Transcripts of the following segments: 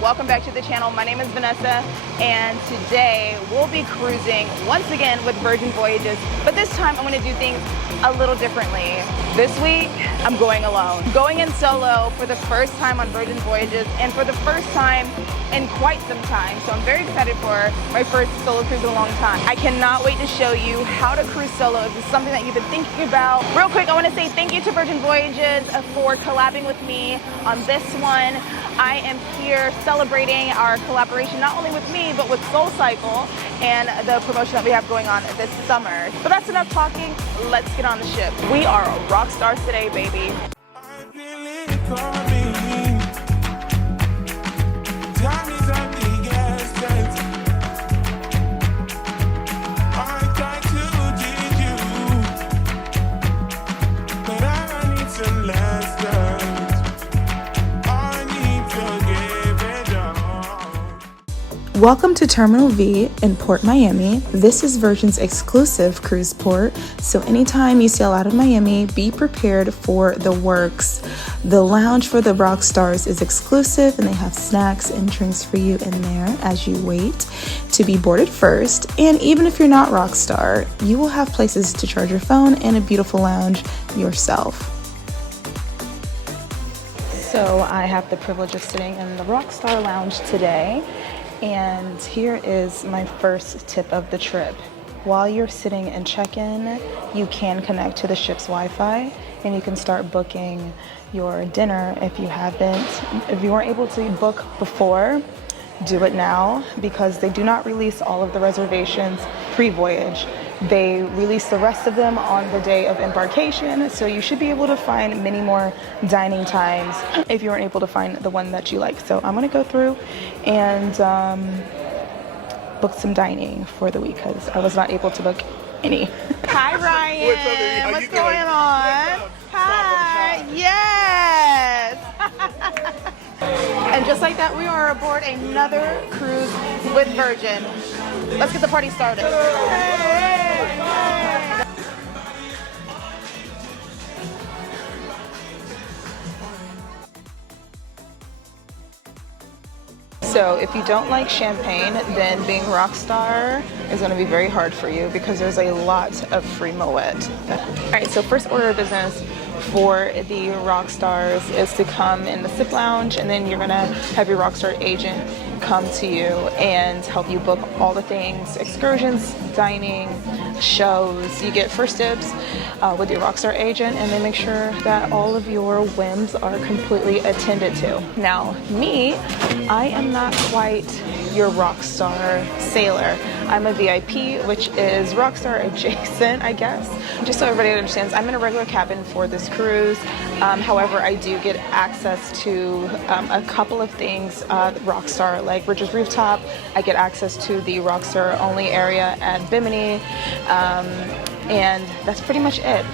welcome back to the channel. My name is Vanessa, and today we'll be cruising once again with Virgin Voyages, but this time I'm going to do things a little differently. This week I'm going alone, going in solo for the first time on Virgin Voyages and for the first time in quite some time, so I'm very excited for my first solo cruise in a long time. I cannot wait to show you how to cruise solo. If it's something that you've been thinking about. Real quick, I want to say thank you to Virgin Voyages for collabing with me on this one. I am here celebrating our collaboration not only with me but with SoulCycle and the promotion that we have going on this summer. But that's enough talking. Let's get on the ship. We are rock stars today, baby. Welcome to Terminal V in Port Miami. This is Virgin's exclusive cruise port, so anytime you sail out of Miami, be prepared for the works. The lounge for the rock stars is exclusive, and they have snacks and drinks for you in there as you wait to be boarded first. And even if you're not rock star, you will have places to charge your phone and a beautiful lounge yourself. So I have the privilege of sitting in the Rockstar Lounge today. And here is my first tip of the trip. While you're sitting in check-in, you can connect to the ship's Wi-Fi and you can start booking your dinner if you haven't. If you weren't able to book before, do it now because they do not release all of the reservations pre-voyage. They release the rest of them on the day of embarkation, so you should be able to find many more dining times if you weren't able to find the one that you like. So I'm gonna go through and book some dining for the week because I was not able to book any. Hi Ryan, what's going on? Hi, yes. And just like that, we are aboard another cruise with Virgin. Let's get the party started. So if you don't like champagne, then being rock star is going to be very hard for you because there's a lot of free Moet. All right, so first order of business for the rock stars is to come in the SIP lounge, and then you're going to have your rockstar agent come to you and help you book all the things: excursions, dining, shows. You get first dibs with your rockstar agent, and they make sure that all of your whims are completely attended to. Now me, I am not quite your rockstar sailor. I'm a VIP, which is rockstar adjacent, I guess. Just so everybody understands, I'm in a regular cabin for this cruise. However, I do get access to a couple of things rockstar, like Bridges Rooftop. I get access to the rockstar only area at Bimini. And that's pretty much it.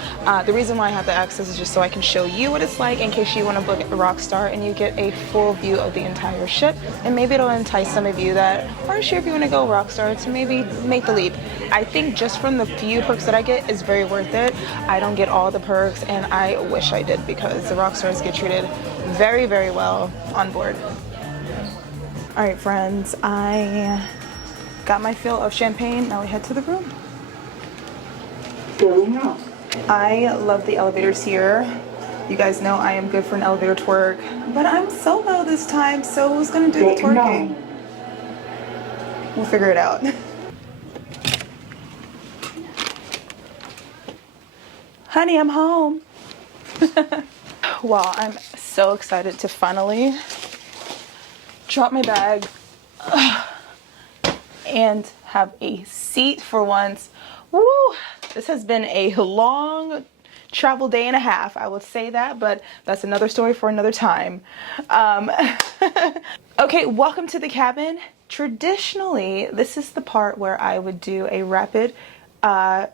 The reason why I have the access is just so I can show you what it's like in case you want to book a Rockstar and you get a full view of the entire ship, and maybe it'll entice some of you that aren't sure if you want to go Rockstar to maybe make the leap. I think just from the few perks that I get is very worth it. I don't get all the perks, and I wish I did because the Rockstars get treated very, very well on board. All right, friends, I got my fill of champagne. Now we head to the room. I love the elevators here. You guys know I am good for an elevator twerk, but I'm solo this time, so who's gonna do the twerking? We'll figure it out. Honey, I'm home. Wow, I'm so excited to finally drop my bag and have a seat for once. Woo! This has been a long travel day and a half, I would say that, but that's another story for another time. Okay, welcome to the cabin. Traditionally, this is the part where I would do a rapid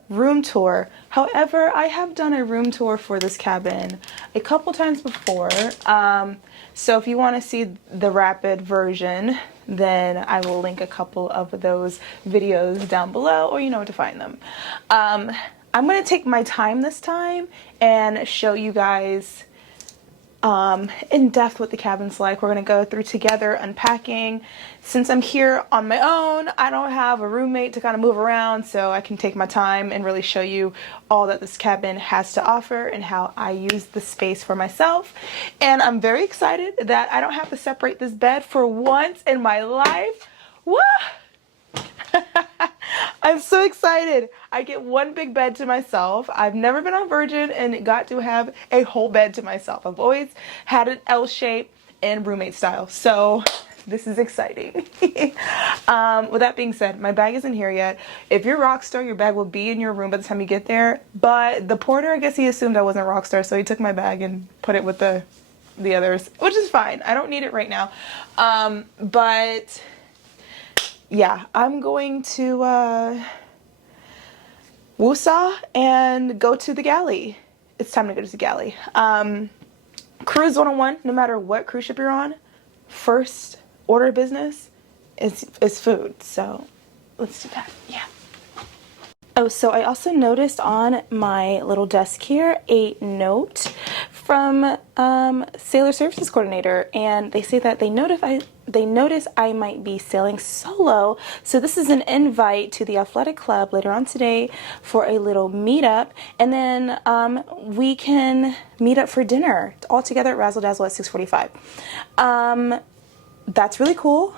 room tour. However, I have done a room tour for this cabin a couple times before. So if you want to see the rapid version, then I will link a couple of those videos down below, or you know where to find them. I'm going to take my time this time and show you guys in depth what the cabin's like. We're gonna go through together unpacking. Since I'm here on my own, I don't have a roommate to kind of move around, so I can take my time and really show you all that this cabin has to offer and how I use the space for myself. And I'm very excited that I don't have to separate this bed for once in my life. Woo! I'm so excited. I get one big bed to myself. I've never been on Virgin and got to have a whole bed to myself. I've always had an L shape and roommate style. So this is exciting. With that being said, my bag isn't here yet. If you're Rockstar, your bag will be in your room by the time you get there. But the porter, I guess he assumed I wasn't Rockstar, so he took my bag and put it with the others, which is fine. I don't need it right now. But yeah, I'm going to woosah and go to the galley. It's time to go to the galley. Cruise 101, no matter what cruise ship you're on, first order of business is food. So let's do that. Yeah. Oh, so I also noticed on my little desk here a note from Sailor Services Coordinator, and they say that they notice I might be sailing solo. So this is an invite to the athletic club later on today for a little meetup, and then we can meet up for dinner all together at Razzle Dazzle at 6:45. That's really cool.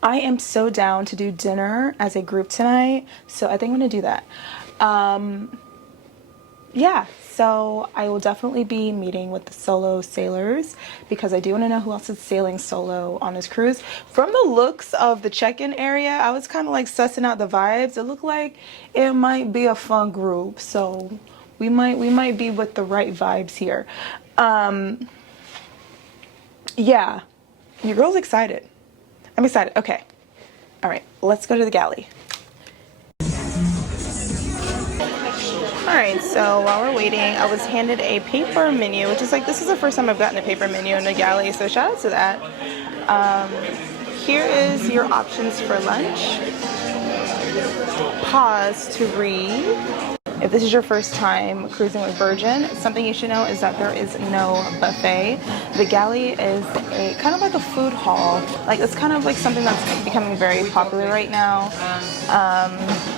I am so down to do dinner as a group tonight, so I think I'm gonna do that. Yeah, so I will definitely be meeting with the solo sailors because I do want to know who else is sailing solo on this cruise. From the looks of the check-in area, I was kind of like sussing out the vibes. It looked like it might be a fun group, so we might be with the right vibes here. Yeah, your girl's excited. I'm excited. Okay. All right, let's go to the galley. All right, so while we're waiting, I was handed a paper menu, which is like, this is the first time I've gotten a paper menu in the galley, so shout out to that. Here is your options for lunch. Pause to read. If this is your first time cruising with Virgin, something you should know is that there is no buffet. The galley is a kind of like a food hall. Like, it's kind of like something that's becoming very popular right now.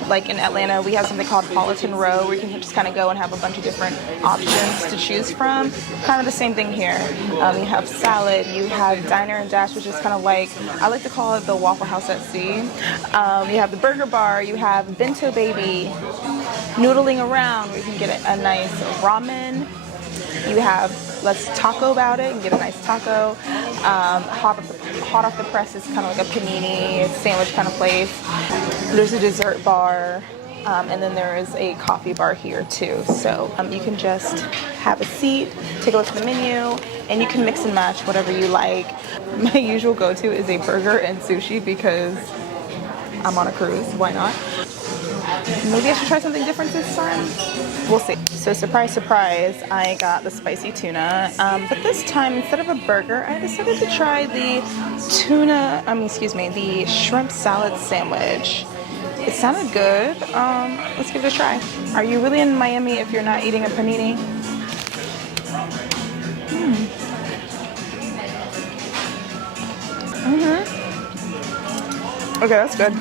Like in Atlanta, we have something called Politan Row where you can just kind of go and have a bunch of different options to choose from. Kind of the same thing here. You have salad, you have Diner and Dash, which is kind of like, I like to call it the Waffle House at sea. You have the Burger Bar, you have Bento Baby, noodling around where you can get a nice ramen. You have Let's Taco About It and get a nice taco. Hot off the press is kind of like a panini sandwich kind of place. There's a dessert bar, and then there is a coffee bar here too. So you can just have a seat, take a look at the menu, and you can mix and match whatever you like. My usual go-to is a burger and sushi because I'm on a cruise. Why not? Maybe I should try something different this time. We'll see. So surprise, surprise, I got the spicy tuna. But this time, instead of a burger, I decided to try the the shrimp salad sandwich. It sounded good. Let's give it a try. Are you really in Miami if you're not eating a panini? Okay, that's good.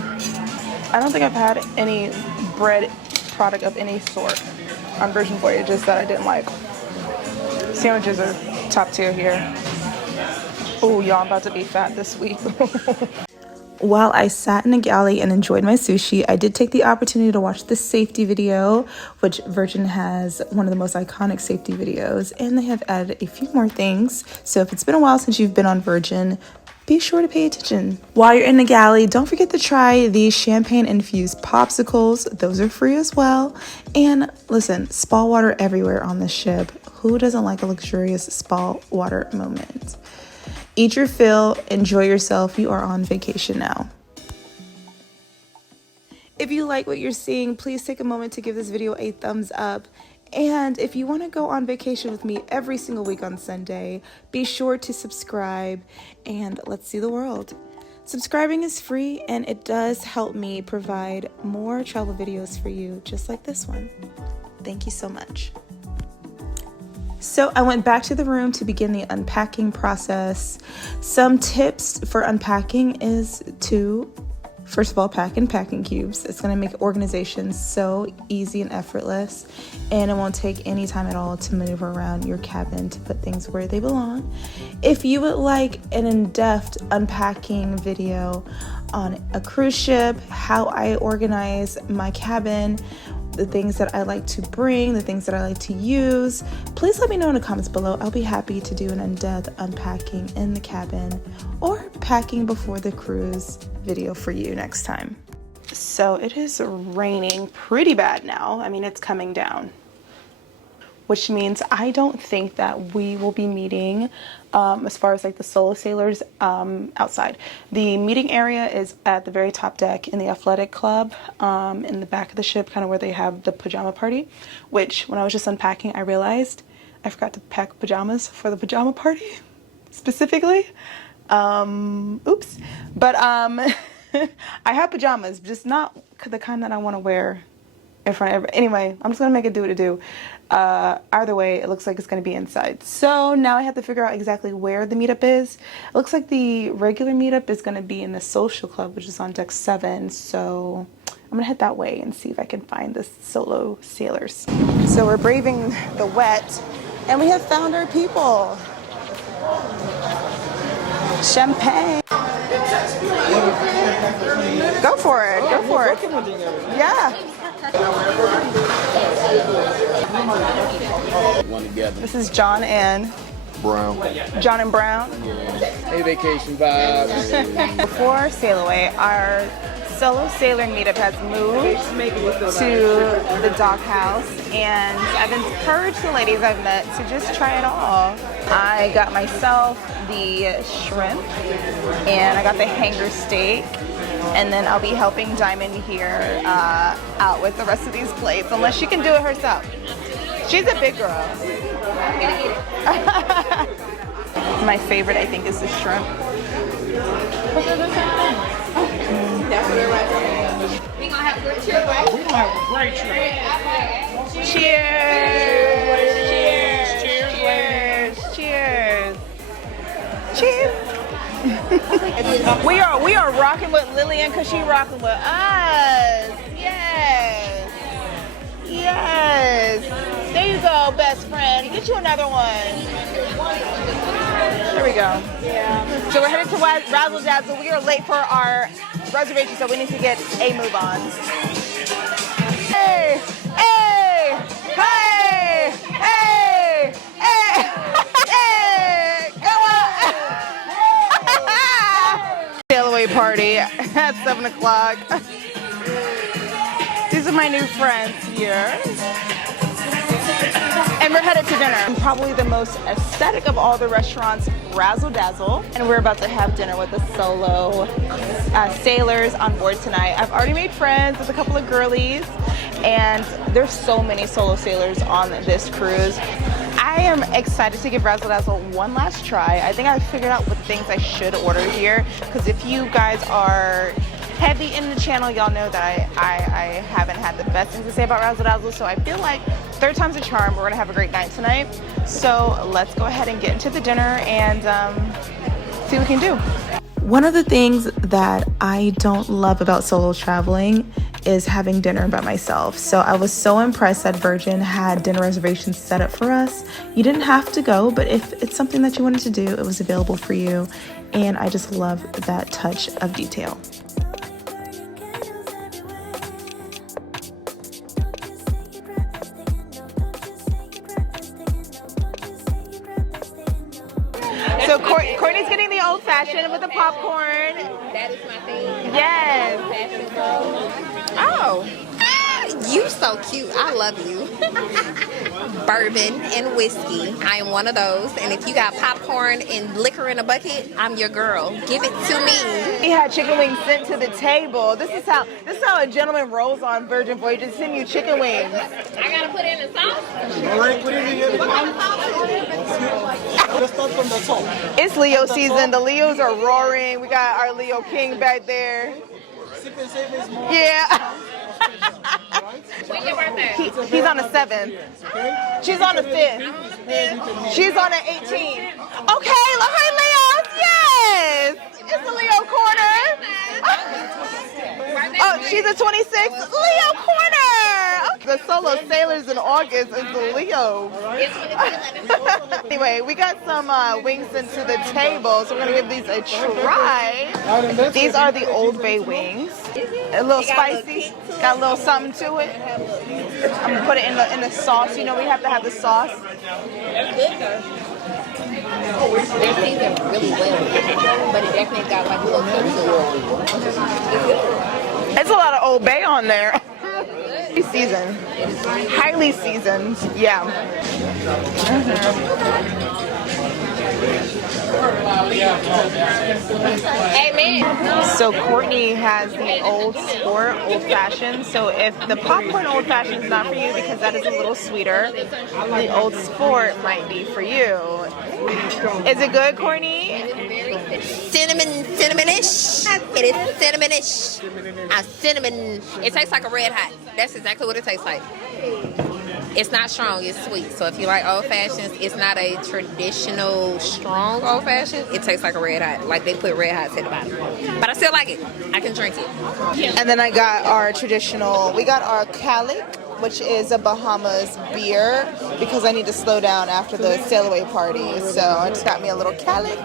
I don't think I've had any bread product of any sort on Virgin Voyages that I didn't like. Sandwiches are top tier here. Oh, y'all, I'm about to be fat this week. While I sat in a galley and enjoyed my sushi, I did take the opportunity to watch the safety video, which Virgin has one of the most iconic safety videos, and they have added a few more things. So if it's been a while since you've been on Virgin, be sure to pay attention. While you're in the galley, don't forget to try the champagne-infused popsicles. Those are free as well. And listen, spa water everywhere on this ship. Who doesn't like a luxurious spa water moment? Eat your fill, enjoy yourself. You are on vacation now. If you like what you're seeing, please take a moment to give this video a thumbs up. And if you want to go on vacation with me every single week on Sunday, be sure to subscribe and let's see the world. Subscribing is free and it does help me provide more travel videos for you, just like this one. thank you so much. So I went back to the room to begin the unpacking process. Some tips for unpacking is to, first of all, pack in packing cubes. It's going to make organization so easy and effortless, and it won't take any time at all to maneuver around your cabin to put things where they belong. If you would like an in-depth unpacking video on a cruise ship, how I organize my cabin, the things that I like to bring, the things that I like to use, please let me know in the comments below. I'll be happy to do an in-depth unpacking in the cabin or packing before the cruise video for you next time. So it is raining pretty bad now. I mean, it's coming down, which means I don't think that we will be meeting as far as like the solo sailors outside. The meeting area is at the very top deck in the athletic club in the back of the ship, kind of where they have the pajama party, which when I was just unpacking, I realized I forgot to pack pajamas for the pajama party specifically. Oops. But I have pajamas, just not the kind that I want to wear in front of everybody. Anyway, I'm just gonna make it do what it do. Either way, it looks like it's gonna be inside. So now I have to figure out exactly where the meetup is. It looks like the regular meetup is gonna be in the social club, which is on deck 7. So I'm gonna head that way and see if I can find the solo sailors. So we're braving the wet, and we have found our people. Champagne. Go for it. Go for it. Yeah. One together. This is John and Brown. John and Brown. Hey, vacation vibes. Before Sail Away, our solo sailor meetup has moved to the doghouse, and I've encouraged the ladies I've met to just try it all. I got myself the shrimp, and I got the hanger steak, and then I'll be helping Diamond here out with the rest of these plates, unless she can do it herself. She's a big girl. My favorite, I think, is the shrimp. We gonna have a good trip, right? We're gonna have a great trip. Cheers! Cheers! Cheers! Cheers! Cheers! we are rocking with Lillian because she rocking with us. Yes. Yes. There you go, best friend. Get you another one. There we go. Yeah. So we're headed to Razzle Dazzle. We are late for our reservation, so we need to get a move on. Hey! Hey! Hey! Hey! Hey! Hey! Come on! Sail away party at 7 o'clock. These are my new friends here. And we're headed to dinner. Probably the most aesthetic of all the restaurants, Razzle Dazzle. And we're about to have dinner with the solo sailors on board tonight. I've already made friends with a couple of girlies, and there's so many solo sailors on this cruise. I am excited to give Razzle Dazzle one last try. I think I figured out what things I should order here, because if you guys are heavy in the channel, y'all know that I haven't had the best things to say about Razzle Dazzle, so I feel like third time's a charm. We're gonna have a great night tonight. So let's go ahead and get into the dinner and see what we can do. One of the things that I don't love about solo traveling is having dinner by myself. So I was so impressed that Virgin had dinner reservations set up for us. You didn't have to go, but if it's something that you wanted to do, it was available for you. And I just love that touch of detail. So Courtney's getting the old fashioned with the popcorn. That is my thing. Yes. Oh. You so cute. I love you. Bourbon and whiskey. I am one of those. And if you got popcorn and liquor in a bucket, I'm your girl. Give it to me. We had chicken wings sent to the table. This is how a gentleman rolls on Virgin Voyages. Send you chicken wings. I gotta put in the sauce. All right, put it in here. Let's start from the top. It's Leo season. The Leos are roaring. We got our Leo King back there. Sip and save is more. Yeah. When's your birthday? He's on the 7th. She's on the 5th. She's on the 18th. Okay, look, hey, Leos. Yes. It's the Leo corner. Oh, she's a 26th. Leo corner. The solo sailors in August is the Leo. Anyway, we got some wings into the table, so we're going to give these a try. These are the Old Bay wings. A little spicy. Got a little something to it. I'm going to put it in the sauce. You know, we have to have the sauce. They're seasoned really well, but it definitely got like a little kick to it. It's a lot of Old Bay on there. Seasoned. Highly seasoned. Yeah. Amen. So Courtney has the Old Sport Old Fashioned. So if the popcorn Old Fashioned is not for you because that is a little sweeter, the Old Sport might be for you. Is it good, Courtney? Cinnamonish. It is cinnamonish. Cinnamon. It tastes like a red hot. That's exactly what it tastes like. It's not strong, it's sweet. So if you like old fashions, it's not a traditional strong old fashioned. It tastes like a red hot. Like they put red hots at the bottom. But I still like it. I can drink it. And then I got our traditional, we got our Calic, which is a Bahamas beer, because I need to slow down after the sail away party. So I just got me a little Calic.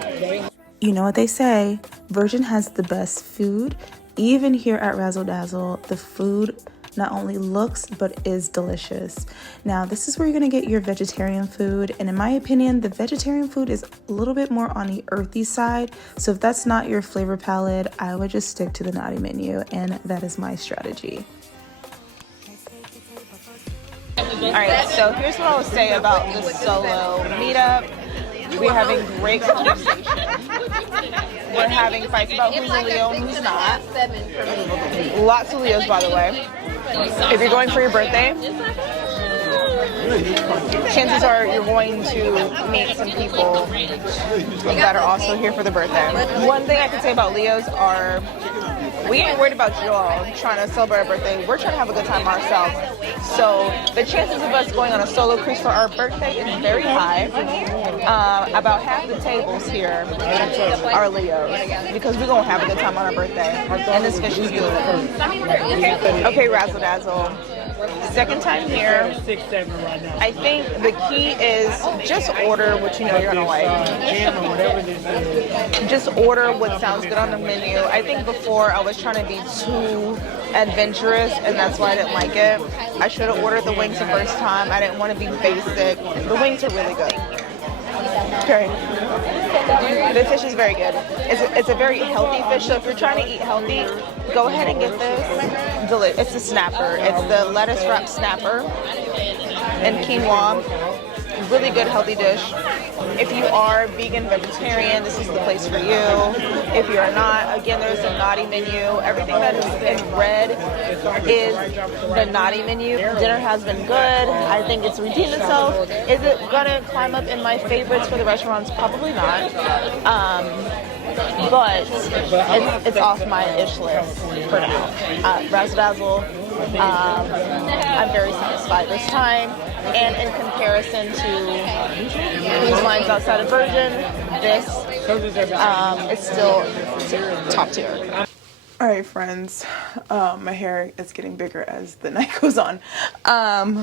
You know what they say, Virgin has the best food. Even here at Razzle Dazzle, the food not only looks but is delicious. Now this is where you're gonna get your vegetarian food, and in my opinion the vegetarian food is a little bit more on the earthy side, so if that's not your flavor palette, I would just stick to the naughty menu, and that is my strategy. Alright, so here's what I would say about the solo meetup. We're having great conversation. We're having fights about who's a Leo and who's not. Lots of Leos, by the way. If you're going for your birthday, chances are you're going to meet some people that are also here for the birthday. One thing I can say about Leos are, we ain't worried about you all trying to celebrate our birthday. We're trying to have a good time ourselves. So the chances of us going on a solo cruise for our birthday is very high. About half the tables here are Leos, because we're going to have a good time on our birthday. And this fish is good. Okay, Razzle Dazzle. Second time here. I think the key is just order what you know you're gonna like. Just order what sounds good on the menu. I think before I was trying to be too adventurous, and that's why I didn't like it. I should have ordered the wings the first time. I didn't want to be basic. The wings are really good. Okay. The fish is very good. It's a very healthy fish, so if you're trying to eat healthy, go ahead and get this. It's a snapper. It's the lettuce wrapped snapper and quinoa. Really good healthy dish. If you are vegan, vegetarian, this is the place for you. If you're not, again, there's a naughty menu. Everything that is in red is the naughty menu. Dinner has been good. I think it's redeemed itself. Is it gonna climb up in my favorites for the restaurants? Probably not. But it's off my ish list for now. Razzle Dazzle, I'm very satisfied this time. And in comparison to cruise lines outside of Virgin, this is still top tier. All right, friends, my hair is getting bigger as the night goes on.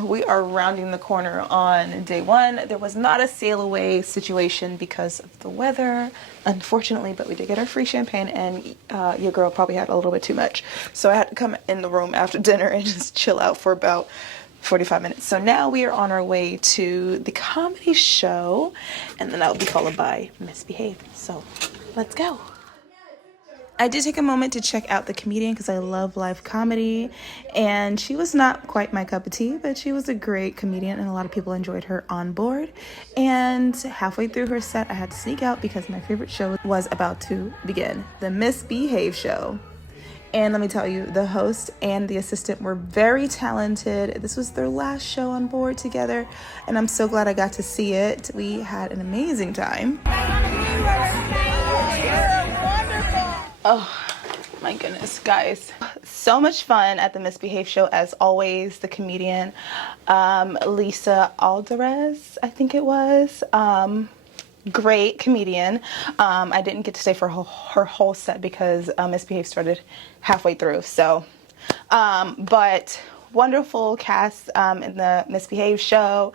We are rounding the corner on day one. There was not a sail away situation because of the weather, unfortunately, but we did get our free champagne, and your girl probably had a little bit too much. So I had to come in the room after dinner and just chill out for about 45 minutes. So now we are on our way to the comedy show, and then that will be followed by Misbehave. So let's go. I did take a moment to check out the comedian because I love live comedy, and she was not quite my cup of tea, but she was a great comedian and a lot of people enjoyed her on board. And halfway through her set, I had to sneak out because my favorite show was about to begin, the Misbehave show. And let me tell you, the host and the assistant were very talented. This was their last show on board together, and I'm so glad I got to see it. We had an amazing time. Oh, My goodness, guys. So much fun at the Misbehave show as always. The comedian, Lisa Alvarez, I think it was. Great comedian. I didn't get to stay for her whole set because Misbehave started halfway through. So, but wonderful cast in the Misbehave show.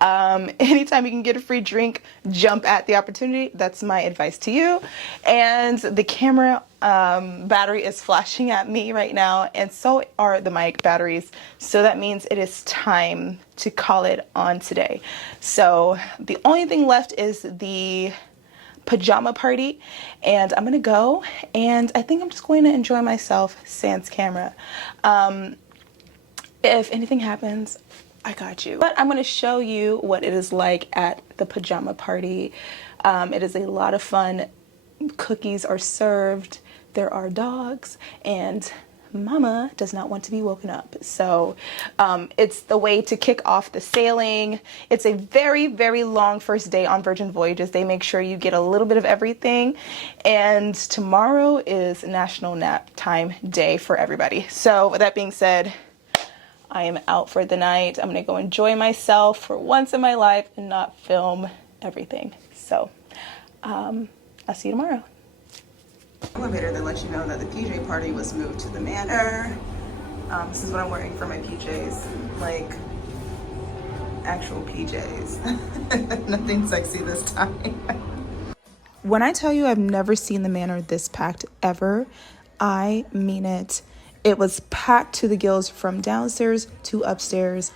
Anytime you can get a free drink, jump at the opportunity. That's my advice to you. And the camera battery is flashing at me right now, and so are the mic batteries. So that means it is time to call it on today. So the only thing left is the pajama party, and I'm gonna go, and I think I'm just going to enjoy myself sans camera. If anything happens, I got you. But I'm going to show you what it is like at the pajama party. It is a lot of fun. Cookies are served. There are dogs, and Mama does not want to be woken up. So it's the way to kick off the sailing. It's a very, very long first day on Virgin Voyages. They make sure you get a little bit of everything. And tomorrow is National Nap Time Day for everybody. So with that being said, I am out for the night. I'm gonna go enjoy myself for once in my life and not film everything. So I'll see you tomorrow. Elevator that lets you know that the PJ party was moved to the manor. This is what I'm wearing for my PJs, like actual PJs. Nothing sexy this time. When I tell you I've never seen the manor this packed ever, I mean it. It was packed to the gills from downstairs to upstairs.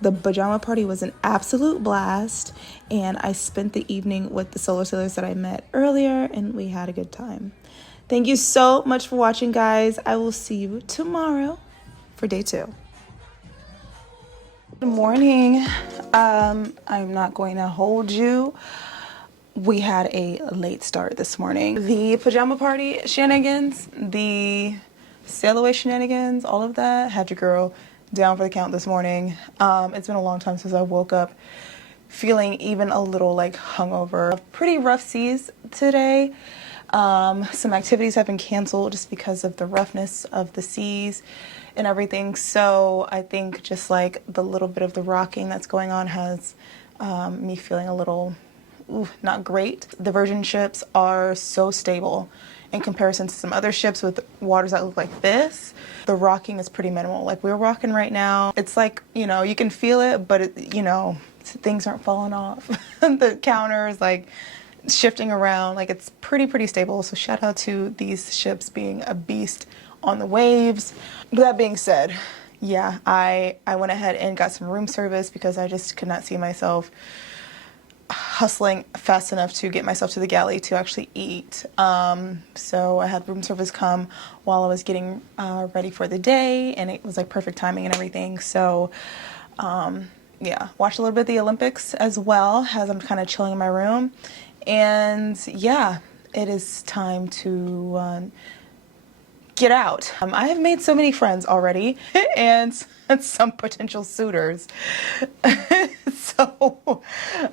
The pajama party was an absolute blast, and I spent the evening with the solo sailors that I met earlier, and we had a good time. Thank you so much for watching, guys. I will see you tomorrow for day 2. Good morning. I'm not going to hold you. We had a late start this morning. The pajama party shenanigans, the sail away shenanigans, all of that had your girl down for the count this morning. It's been a long time since I woke up feeling even a little like hungover. Pretty rough seas today. Some activities have been canceled just because of the roughness of the seas and everything. So I think just like the little bit of the rocking that's going on has me feeling a little not great. The Virgin ships are so stable in comparison to some other ships with waters that look like this. The rocking is pretty minimal. Like we're rocking right now. It's like, you know, you can feel it, but it, you know, things aren't falling off. The counter is like shifting around. Like it's pretty stable. So shout out to these ships being a beast on the waves. With that being said, yeah, I went ahead and got some room service because I just could not see myself hustling fast enough to get myself to the galley to actually eat. So I had room service come while I was getting ready for the day, and it was like perfect timing and everything. So yeah, watched a little bit of the Olympics as well as I'm kind of chilling in my room. And yeah, it is time to get out. I have made so many friends already and some potential suitors. So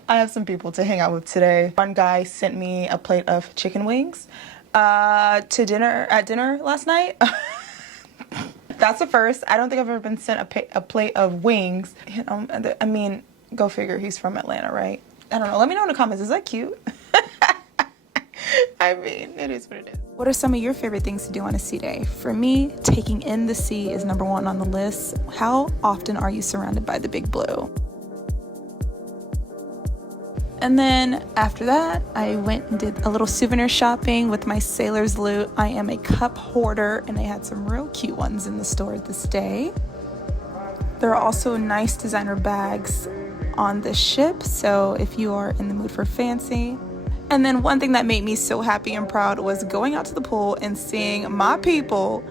I have some people to hang out with today. One guy sent me a plate of chicken wings at dinner last night. That's a first. I don't think I've ever been sent a plate of wings. You know, I mean, go figure, he's from Atlanta, right? I don't know. Let me know in the comments. Is that cute? I mean, it is what it is. What are some of your favorite things to do on a sea day? For me, taking in the sea is number 1 on the list. How often are you surrounded by the big blue? And then after that, I went and did a little souvenir shopping with my sailor's loot. I am a cup hoarder, and they had some real cute ones in the store this day. There are also nice designer bags on the ship, so if you are in the mood for fancy. And then one thing that made me so happy and proud was going out to the pool and seeing my people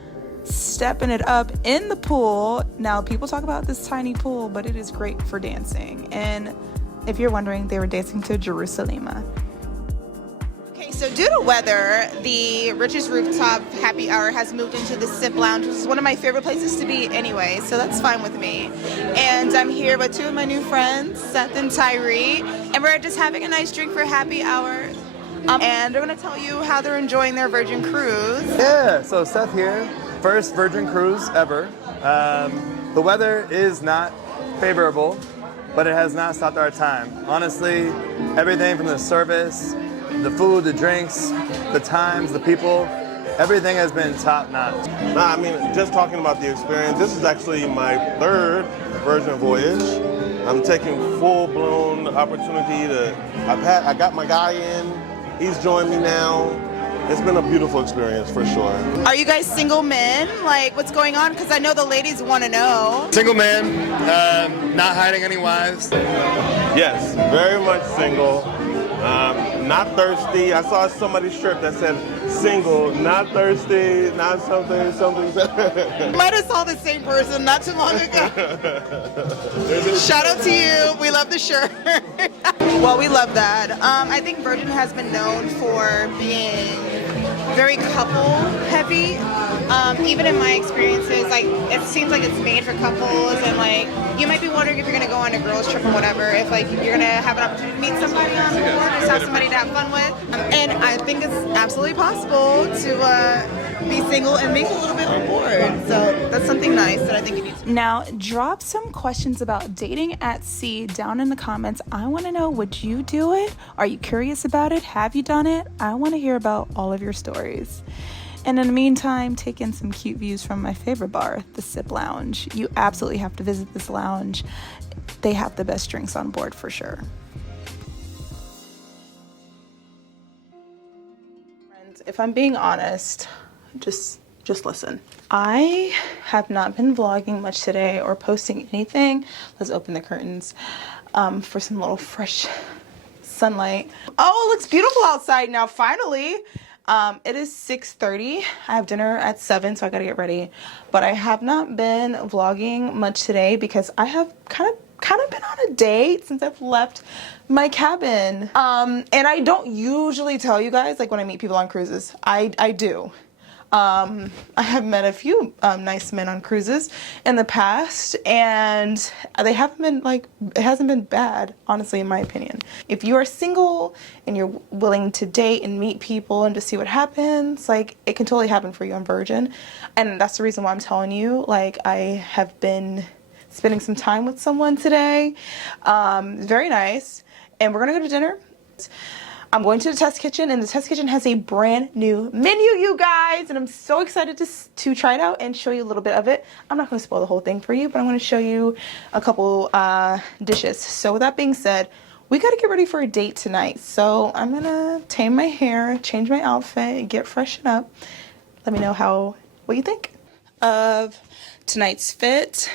stepping it up in the pool. Now, people talk about this tiny pool, but it is great for dancing. And if you're wondering, they were dancing to Jerusalema. Okay, so due to weather, the Rich's Rooftop Happy Hour has moved into the Sip Lounge, which is one of my favorite places to be anyway, so that's fine with me. And I'm here with 2 of my new friends, Seth and Tyree, and we're just having a nice drink for happy hour. and they're gonna tell you how they're enjoying their Virgin cruise. Yeah, so Seth here, first Virgin cruise ever. The weather is not favorable, but it has not stopped our time. Honestly, everything from the service, the food, the drinks, the times, the people, everything has been top notch. Nah, I mean, just talking about the experience, this is actually my third Virgin voyage. I'm taking full-blown opportunity to, I got my guy in, he's joined me now. It's been a beautiful experience for sure. Are you guys single men? Like, what's going on? Because I know the ladies want to know. Single man, not hiding any wives. Yes, very much single. Not thirsty. I saw somebody's shirt that said single, not thirsty, not something. Might have saw the same person not too long ago. Shout out to you. We love the shirt. Well, we love that. I think Virgin has been known for being very couple heavy. Even in my experiences, like, it seems like it's made for couples, and like, you might be wondering if you're gonna go on a girls trip or whatever, if like you're gonna have an opportunity to meet somebody on board or just have somebody to have fun with. And I think it's absolutely possible to be single and make a little bit on board. So that's something nice that I think you need to. Now, drop some questions about dating at sea down in the comments. I want to know, would you do it? Are you curious about it? Have you done it? I want to hear about all of your stories. And in the meantime, take in some cute views from my favorite bar, the Sip Lounge. You absolutely have to visit this lounge. They have the best drinks on board for sure. Friends, if I'm being honest, just listen. I have not been vlogging much today or posting anything. Let's open the curtains for some little fresh sunlight. Oh, it looks beautiful outside now, finally. It is 6:30. I have dinner at 7, so I gotta get ready. But I have not been vlogging much today because I have kind of been on a date since I've left my cabin. And I don't usually tell you guys, like, when I meet people on cruises. I do. I have met a few nice men on cruises in the past, and they haven't been, like, it hasn't been bad, honestly, in my opinion. If you are single and you're willing to date and meet people and to see what happens, like, it can totally happen for you on Virgin. And that's the reason why I'm telling you, like, I have been spending some time with someone today. Very nice. And we're gonna go to dinner. I'm going to the test kitchen, and the test kitchen has a brand new menu, you guys, and I'm so excited to try it out and show you a little bit of it. I'm not going to spoil the whole thing for you, but I'm going to show you a couple dishes. So with that being said, we got to get ready for a date tonight. So I'm going to tame my hair, change my outfit, get freshened up. Let me know what you think of tonight's fit.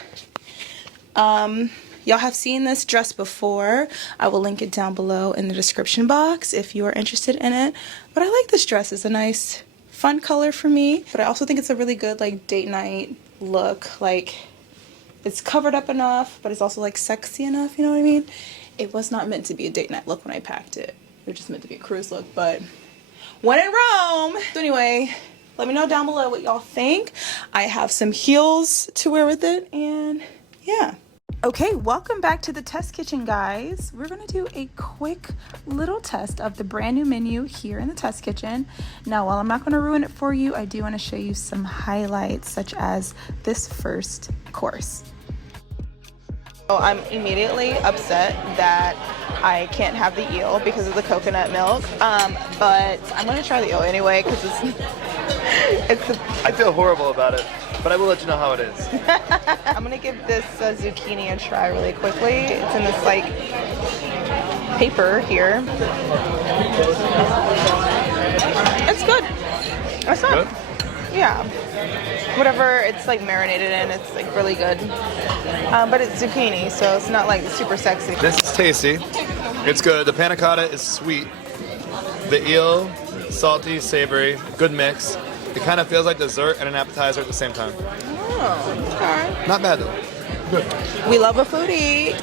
Y'all have seen this dress before. I will link it down below in the description box if you are interested in it. But I like this dress. It's a nice, fun color for me. But I also think it's a really good, like, date night look. Like, it's covered up enough, but it's also, like, sexy enough, you know what I mean? It was not meant to be a date night look when I packed it. It was just meant to be a cruise look, but when in Rome. So anyway, let me know down below what y'all think. I have some heels to wear with it, and yeah. Okay, welcome back to the test kitchen, guys. We're gonna do a quick little test of the brand new menu here in the test kitchen. Now, while I'm not gonna ruin it for you, I do wanna show you some highlights, such as this first course. So I'm immediately upset that I can't have the eel because of the coconut milk, but I'm gonna try the eel anyway because I feel horrible about it, but I will let you know how it is. I'm gonna give this zucchini a try really quickly. It's in this, like, paper here. It's good. It's not Good? Yeah. Whatever it's, like, marinated in, it's, like, really good. But it's zucchini, so it's not, like, super sexy. This is tasty. It's good. The panna cotta is sweet. The eel, salty, savory, good mix. It kind of feels like dessert and an appetizer at the same time. Oh, okay. Not bad though. Good. We love a foodie.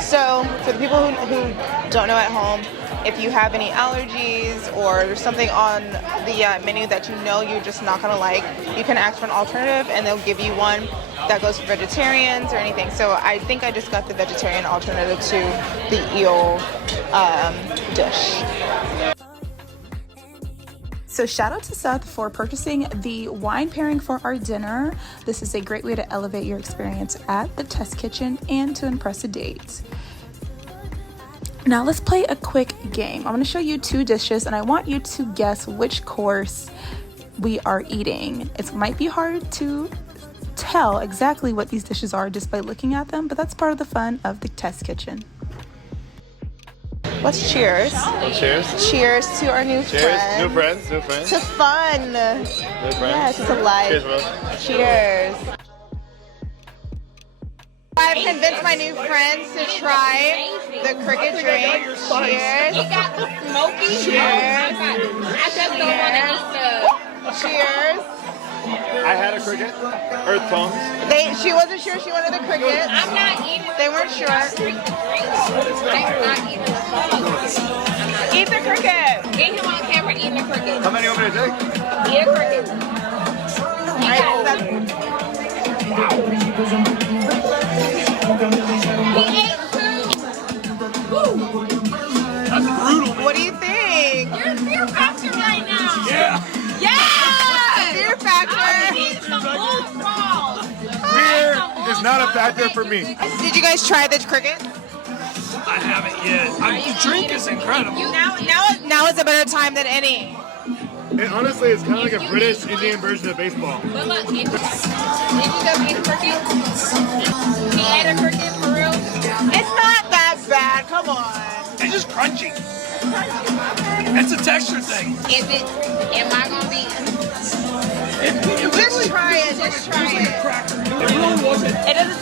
So for the people who don't know at home, if you have any allergies or there's something on the menu that you know you're just not gonna like, you can ask for an alternative and they'll give you one that goes for vegetarians or anything. So I think I just got the vegetarian alternative to the eel dish. So shout out to Seth for purchasing the wine pairing for our dinner. This is a great way to elevate your experience at the test kitchen and to impress a date. Now let's play a quick game. I'm going to show you 2 dishes and I want you to guess which course we are eating. It might be hard to tell exactly what these dishes are just by looking at them, but that's part of the fun of the test kitchen. Let's cheers. Well, cheers. Cheers to our new friend. New friends. New friends. To fun. New friends. Yes, to life. Cheers, Rose. Cheers. I've convinced my new friends to try the cricket drink. Cheers. You got the smoky. Cheers. I just don't want to eat the. Cheers. I had a cricket. Earth tones. She wasn't sure she wanted the cricket. I'm not eating. They weren't sure. I'm not eating the smoky. Eat the cricket. Get him on camera eating the cricket. How many you want me to take? Eat a cricket. He ate 2. Woo. That's brutal. What do you think? You're fear factor right now. Yeah. Yes. Fear I factor. need some bull balls. Fear is not a factor for me. Did you guys try the cricket? I haven't yet. The drink is incredible. Now is a better time than any. And honestly, it's kind of like a British Indian version of baseball. But look, did you just eat a cricket? He ate a cricket for real? It's not that bad. Come on. It's just crunchy. It's a texture thing. Am I gonna be? Just try it. Just try it. It really wasn't. It doesn't.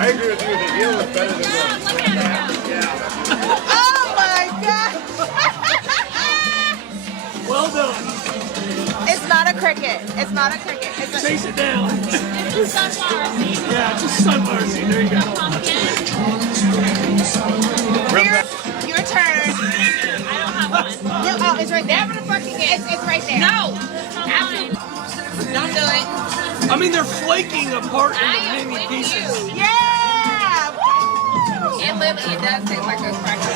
I agree with you. The eel was better than the. Oh my god. Well done. It's not a cricket. It's not a cricket. It's a. Chase it down. It's sunflower seed. Yeah, it's just sunflower seed. There you go. Your turn. I don't have one. Oh, it's right there. Never the fucking game. It's right there. No. Don't do it. I mean, they're flaking apart I into am many with pieces. you. Yeah. Woo! It does taste like a cracker.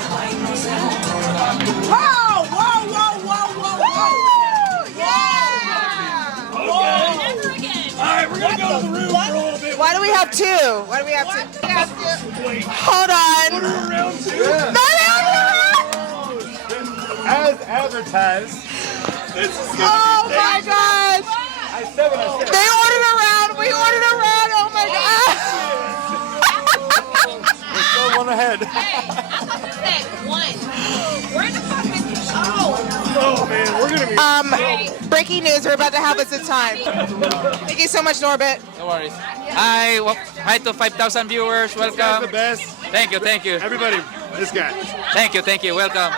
Whoa! Whoa! Whoa! Whoa! Whoa! Whoa! Yeah! Okay. Never again. All right, we're gonna go to the room for a little bit. Why do we have 2? Why do we have 2? We have 2. Wait. Hold on. Order around 2. Yeah. No, As advertised. This is gonna oh be my dangerous. gosh! I said what I said. They ordered around. We ordered around. Oh my god! We're still one ahead. Hey, I thought you said 1. Where the fuck is the Oh man, we're gonna be. Breaking news. We're about to have us a time. Thank you so much, Norbit. No worries. Hi to 5,000 viewers. This guy's the Welcome. best. Thank you. Everybody, this guy. Thank you. Welcome.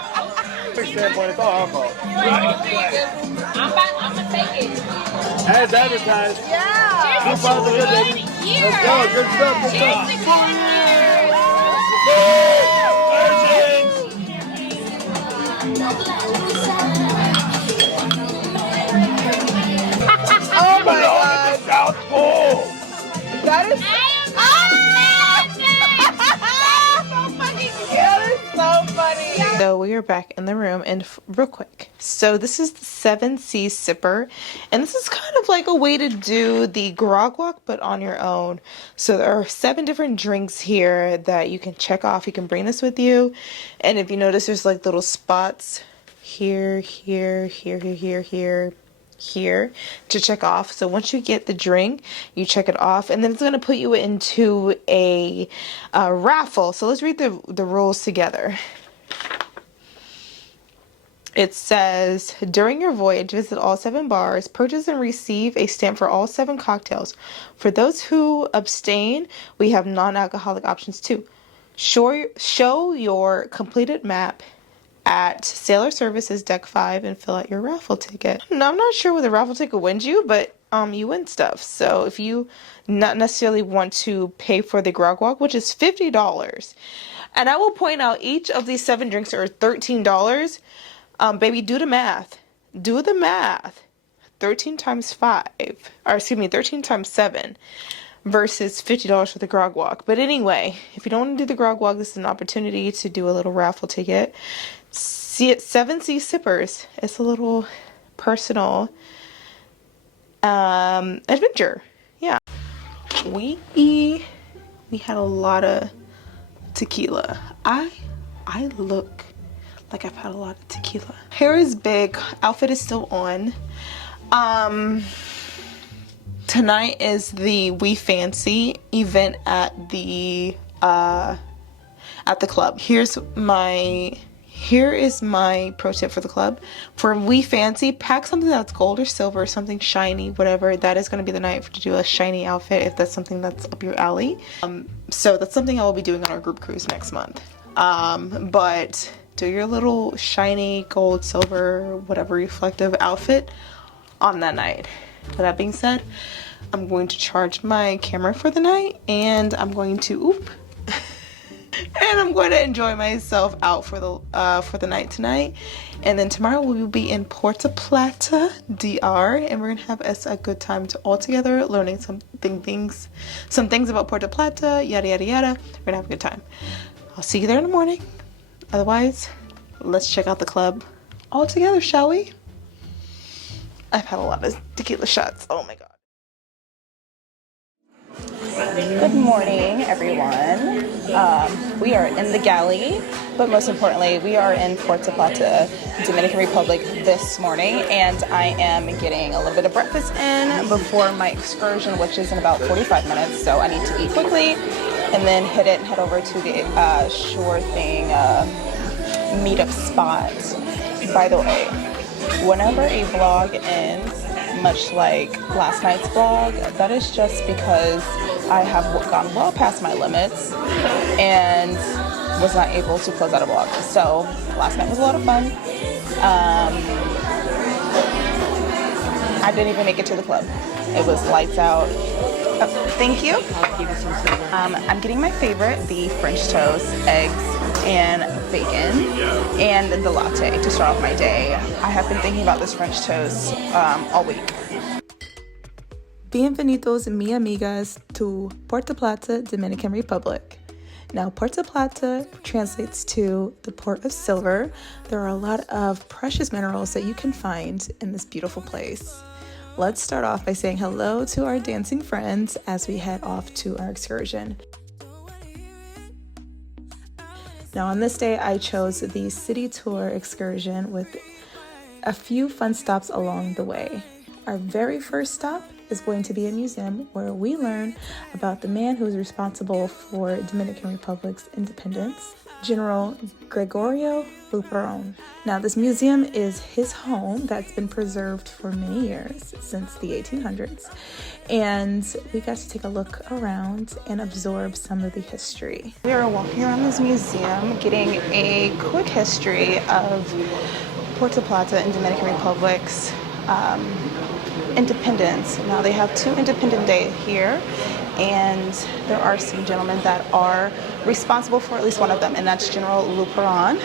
Standpoint, it's all alcohol. I'm gonna take it. As advertised. Yeah. Two bottles of good, baby. Let's go. Good stuff. Good stuff. Oh my god. South Pole. That is. So funny. So we are back in the room and real quick. So this is the 7C sipper and this is kind of like a way to do the grog walk but on your own. So there are 7 different drinks here that you can check off. You can bring this with you and if you notice there's like little spots here to check off. So once you get the drink, you check it off and then it's going to put you into a raffle. So let's read the rules together. It says, during your voyage, visit all 7 bars, purchase and receive a stamp for all 7 cocktails. For those who abstain, we have non-alcoholic options too. Show your completed map at Sailor Services Deck 5 and fill out your raffle ticket. Now, I'm not sure what the raffle ticket wins you, but you win stuff. So if you not necessarily want to pay for the grog walk, which is $50, and I will point out each of these 7 drinks are $13. Baby, do the math. Do the math. 13 times 5, or excuse me, 13 times 7 versus $50 for the grog walk. But anyway, if you don't want to do the grog walk, this is an opportunity to do a little raffle ticket. Seven Sea Sippers. It's a little personal adventure. Yeah. We had a lot of tequila. I look like I've had a lot of tequila. Hair is big. Outfit is still on. Tonight is the We Fancy event at the club. Here is my pro tip for the club. For We Fancy, pack something that's gold or silver, something shiny, whatever. That is going to be the night to do a shiny outfit if that's something that's up your alley. So that's something I will be doing on our group cruise next month. But do your little shiny gold, silver, whatever reflective outfit on that night. With that being said, I'm going to charge my camera for the night, and I'm going to and I'm going to enjoy myself out for the night tonight. And then tomorrow we will be in Puerto Plata, DR, and we're gonna have us a good time all together, learning some things about Puerto Plata, yada yada yada. We're gonna have a good time. I'll see you there in the morning. Otherwise, let's check out the club all together, shall we? I've had a lot of tequila shots. Oh my god. Good morning, everyone. We are in the galley, but most importantly, we are in Puerto Plata, Dominican Republic this morning, and I am getting a little bit of breakfast in before my excursion, which is in about 45 minutes, so I need to eat quickly and then head over to the Sure Thing meetup spot. By the way, whenever a vlog ends, much like last night's vlog, that is just because I have gone well past my limits and was not able to close out a vlog. So last night was a lot of fun. I didn't even make it to the club. It was lights out. Oh, thank you. I'm getting my favorite, the French toast, eggs, and bacon, and the latte to start off my day. I have been thinking about this French toast all week. Bienvenidos, mi amigas, to Puerto Plata, Dominican Republic. Now, Puerto Plata translates to the Port of Silver. There are a lot of precious minerals that you can find in this beautiful place. Let's start off by saying hello to our dancing friends as we head off to our excursion. Now, on this day, I chose the city tour excursion with a few fun stops along the way. Our very first stop is going to be a museum where we learn about the man who is responsible for Dominican Republic's independence, General Gregorio Luperón. Now, this museum is his home that's been preserved for many years, since the 1800s, and we got to take a look around and absorb some of the history. We are walking around this museum, getting a quick history of Puerto Plata and Dominican Republic's independence. Now, they have 2 Independence Day here, and there are some gentlemen that are responsible for at least one of them, and that's General Luperón.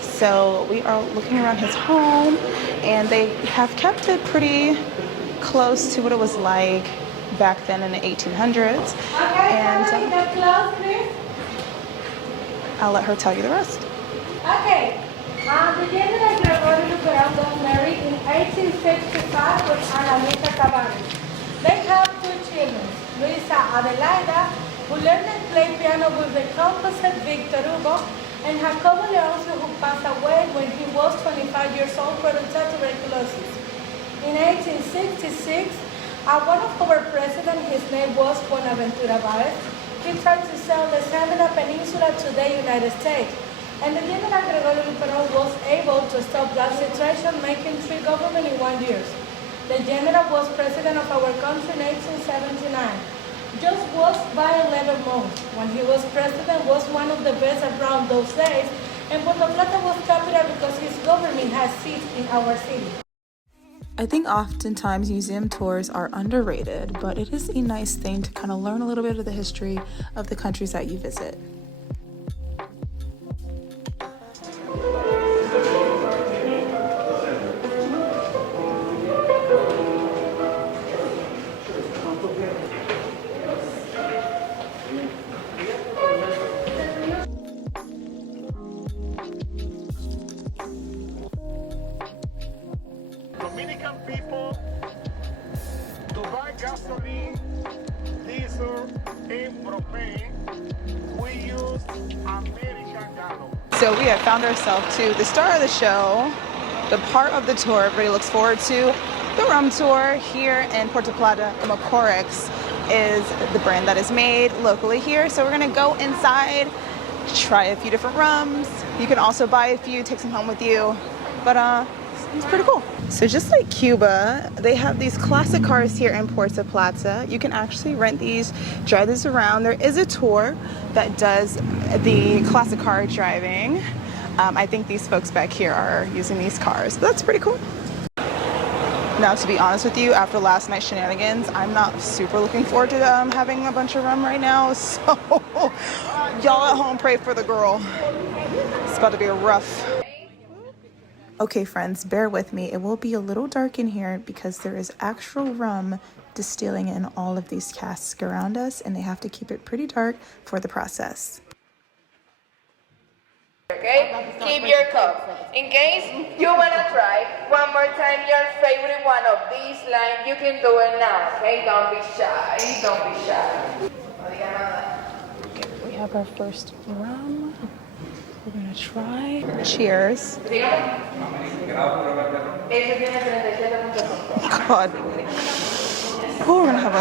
So we are looking around his home, and they have kept it pretty close to what it was like back then in the 1800s. And I'll let her tell you the rest. Okay. The General Gregorio Luperón was married in 1865 with Ana Luisa Tavares. They have 2 children, Luisa Adelaida, who learned to play piano with the composer Victor Hugo, and Jacobo Leoncio, who passed away when he was 25 years old from tuberculosis. In 1866, one of our presidents, his name was Buenaventura Báez, he tried to sell the Semina Peninsula to the United States. And the General Gregorio Luperón was able to stop that situation, making 3 governments in 1 year. The General was president of our country in 1879. Just was by 11 months. When he was president, was one of the best around those days, and Puerto Plata was capital because his government has seats in our city. I think oftentimes museum tours are underrated, but it is a nice thing to kind of learn a little bit of the history of the countries that you visit. gasoline, diesel, and propane. We use American gallon. So we have found ourselves to the star of the show, the part of the tour everybody looks forward to, the rum tour here in Puerto Plata. Macorix is the brand that is made locally here. So we're gonna go inside, try a few different rums. You can also buy a few, take some home with you. But it's pretty cool. So just like Cuba, they have these classic cars here in Puerto Plata. You can actually rent these, drive this around. There is a tour that does the classic car driving. I think these folks back here are using these cars. So that's pretty cool. Now, to be honest with you, after last night's shenanigans, I'm not super looking forward to having a bunch of rum right now. So y'all at home, pray for the girl. It's about to be a rough. Okay, friends, bear with me. It will be a little dark in here because there is actual rum distilling in all of these casks around us, and they have to keep it pretty dark for the process. Okay, keep your cup. In case you wanna try one more time your favorite one of these lines, you can do it now. Okay, don't be shy. Don't be shy. Okay, we have our first rum. We're gonna try. Cheers. God. Oh, we're gonna have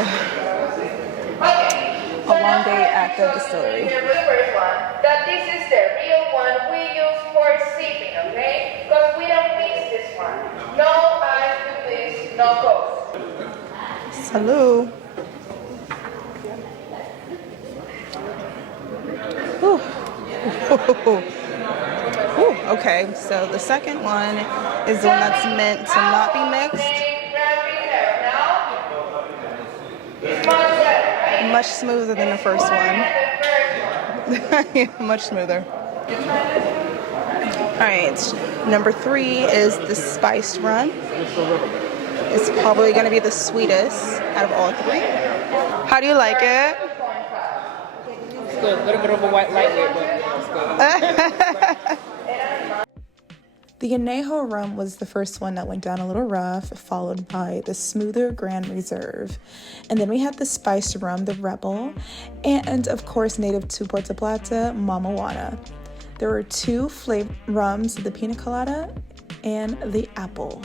a long day at the distillery. Here with the first one, that this is the real one we use for sipping, okay? Because we don't mix this one. No ice with this, no coke. Salud. Ooh, okay, so the second one is the one that's meant to not be mixed. Much smoother than the first one. Much smoother. All right, number 3 is the spiced rum. It's probably going to be the sweetest out of all 3. How do you like it? It's good. A little bit of a white lightweight, but it's good. The Añejo rum was the first one that went down a little rough, followed by the smoother Grand Reserve. And then we had the spiced rum, the Rebel, and of course native to Puerto Plata, Mama Juana. There were 2 flavored rums, the Pina Colada and the Apple.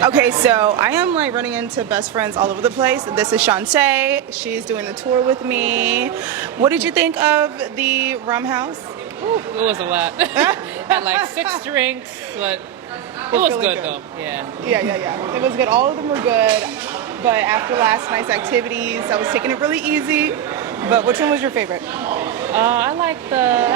Okay, so I am like running into best friends all over the place. This is Shantae. She's doing the tour with me. What did you think of the rum house? Ooh, it was a lot. Had like 6 drinks, but it was good though. Yeah. Yeah. It was good. All of them were good. But after last night's activities, I was taking it really easy. But which one was your favorite? I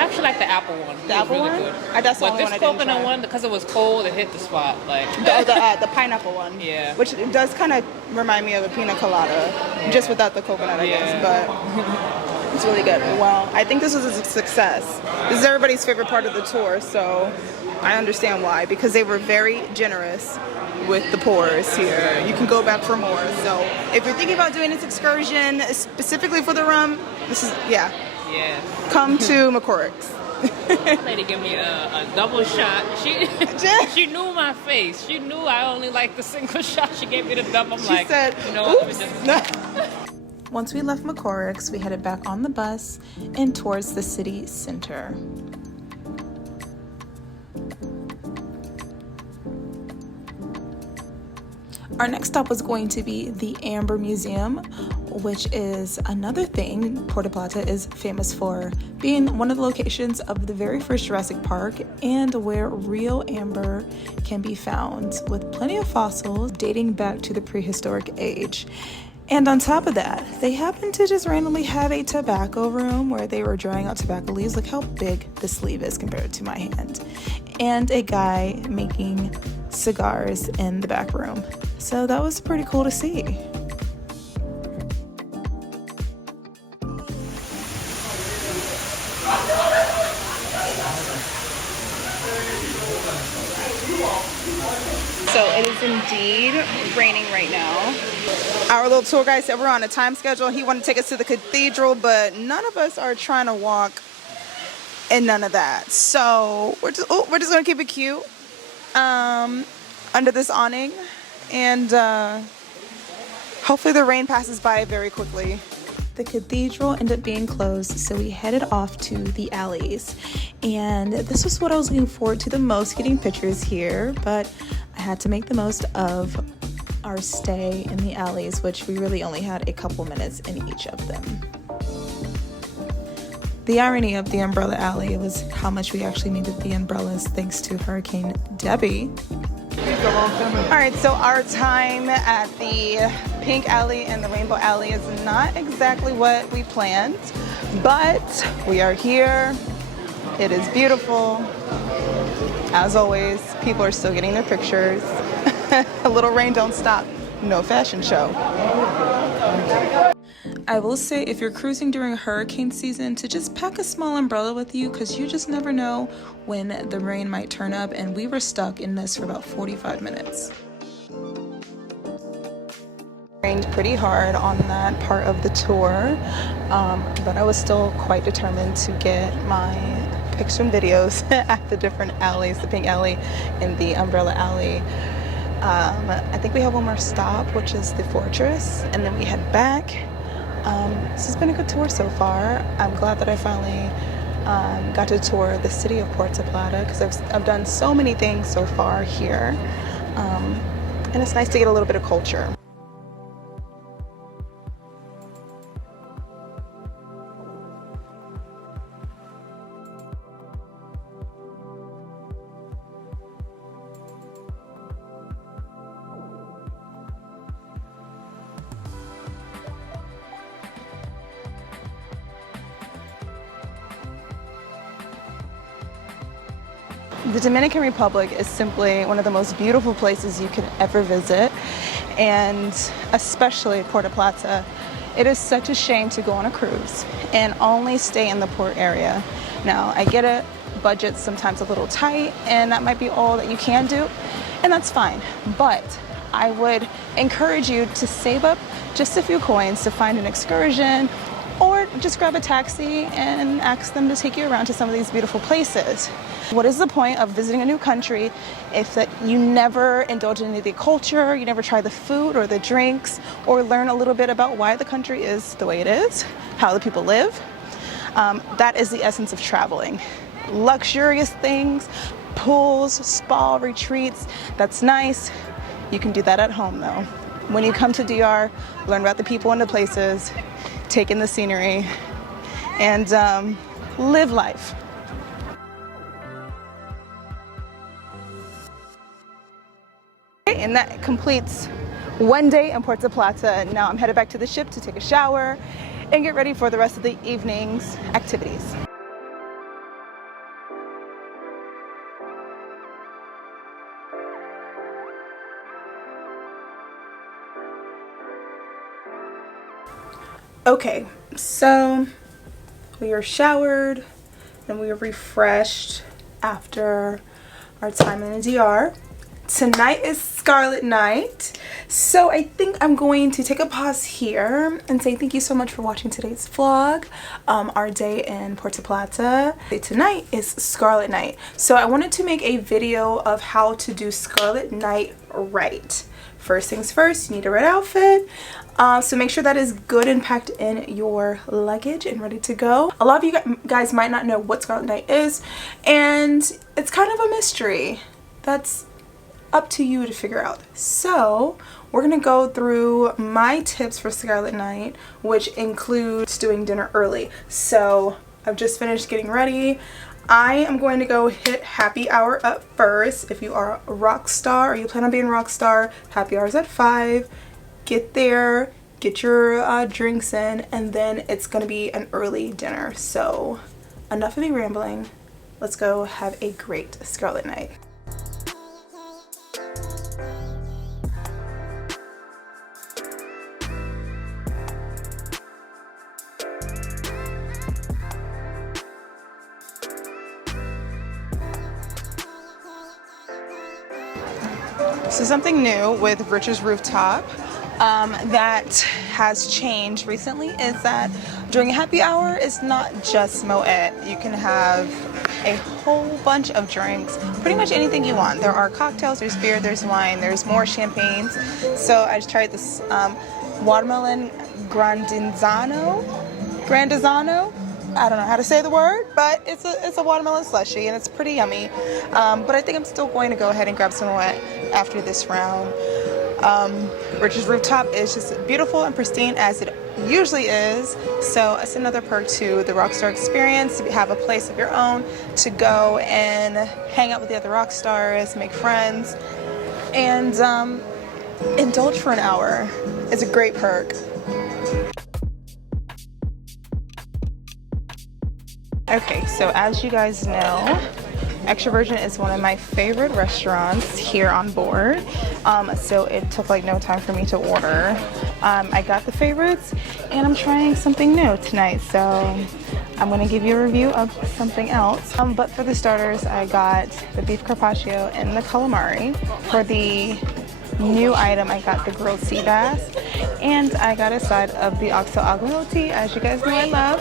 actually like the apple one. The apple really one? Good. That's the but only this one I didn't coconut try. one, because it was cold, it hit the spot. Like The pineapple one. Yeah. Which does kind of remind me of a pina colada, just without the coconut, I guess. But it's really good. Well, I think this was a success. This is everybody's favorite part of the tour, so I understand why, because they were very generous with the pours here. You can go back for more. So if you're thinking about doing this excursion specifically for the rum, this is, yeah. Come to Macorix. Lady gave me a double shot. She knew my face. She knew I only liked the single shot. She gave me the double. She said, you know what, let me just... Once we left Macorix, we headed back on the bus and towards the city center. Our next stop was going to be the Amber Museum, which is another thing Puerto Plata is famous for, being one of the locations of the very first Jurassic Park and where real amber can be found, with plenty of fossils dating back to the prehistoric age. And on top of that, they happened to just randomly have a tobacco room where they were drying out tobacco leaves. Look how big the sleeve is compared to my hand. And a guy making cigars in the back room. So that was pretty cool to see. So it is indeed raining right now. Our little tour guide said we're on a time schedule. He wanted to take us to the cathedral, but none of us are trying to walk and none of that. So we're just gonna keep it cute under this awning, and hopefully the rain passes by very quickly. The cathedral ended up being closed, so we headed off to the alleys. And this was what I was looking forward to the most, getting pictures here, but I had to make the most of our stay in the alleys, which we really only had a couple minutes in each of them. The irony of the umbrella alley was how much we actually needed the umbrellas thanks to Hurricane Debbie. All right, so our time at the Pink Alley and the Rainbow Alley is not exactly what we planned, but we are here. It is beautiful. As always, people are still getting their pictures. A little rain don't stop. No fashion show. I will say, if you're cruising during hurricane season, to just pack a small umbrella with you, because you just never know when the rain might turn up, and we were stuck in this for about 45 minutes. Rained pretty hard on that part of the tour, but I was still quite determined to get my pics and videos at the different alleys, the Pink Alley and the Umbrella Alley. I think we have one more stop, which is the Fortress, and then we head back. This has been a good tour so far. I'm glad that I finally got to tour the city of Puerto Plata, because I've done so many things so far here, and it's nice to get a little bit of culture. The Dominican Republic is simply one of the most beautiful places you can ever visit, and especially Puerto Plata. It is such a shame to go on a cruise and only stay in the port area. Now, I get it, budget's sometimes a little tight, and that might be all that you can do, and that's fine. But I would encourage you to save up just a few coins to find an excursion, or just grab a taxi and ask them to take you around to some of these beautiful places. What is the point of visiting a new country if that you never indulge in any of the culture, you never try the food or the drinks, or learn a little bit about why the country is the way it is, how the people live? That is the essence of traveling. Luxurious things, pools, spa retreats, that's nice. You can do that at home though. When you come to DR, learn about the people and the places, take in the scenery, and live life. And that completes one day in Puerto Plata. Now I'm headed back to the ship to take a shower and get ready for the rest of the evening's activities. Okay, so we are showered and we are refreshed after our time in the DR. Tonight is Scarlet Night, so I think I'm going to take a pause here and say thank you so much for watching today's vlog, our day in Puerto Plata. Tonight is Scarlet Night, so I wanted to make a video of how to do Scarlet Night right. First things first, you need a red outfit, so make sure that is good and packed in your luggage and ready to go. A lot of you guys might not know what Scarlet Night is, and it's kind of a mystery. That's up to you to figure out. So we're gonna go through my tips for Scarlet Night, which includes doing dinner early. So I've just finished getting ready. I am going to go hit happy hour up first. If you are a rock star or you plan on being a rock star, happy hour's at 5. Get there, get your drinks in, and then it's gonna be an early dinner. So enough of me rambling. Let's go have a great Scarlet Night. So something new with Rich's Rooftop that has changed recently is that during happy hour, it's not just Moet. You can have a whole bunch of drinks, pretty much anything you want. There are cocktails, there's beer, there's wine, there's more champagnes. So I just tried this watermelon grandizano. I don't know how to say the word, but it's a watermelon slushie and it's pretty yummy. But I think I'm still going to go ahead and grab some Moet after this round. Rich's Rooftop is just beautiful and pristine as it usually is. So it's another perk to the Rockstar experience, to have a place of your own, to go and hang out with the other rock stars, make friends, and indulge for an hour. It's a great perk. Okay, so as you guys know, Extroversion is one of my favorite restaurants here on board. So it took like no time for me to order. I got the favorites and I'm trying something new tonight. So I'm gonna give you a review of something else. But for the starters, I got the beef carpaccio and the calamari. For the new item, I got the grilled sea bass and I got a side of the oxo agnolotti, as you guys know I love.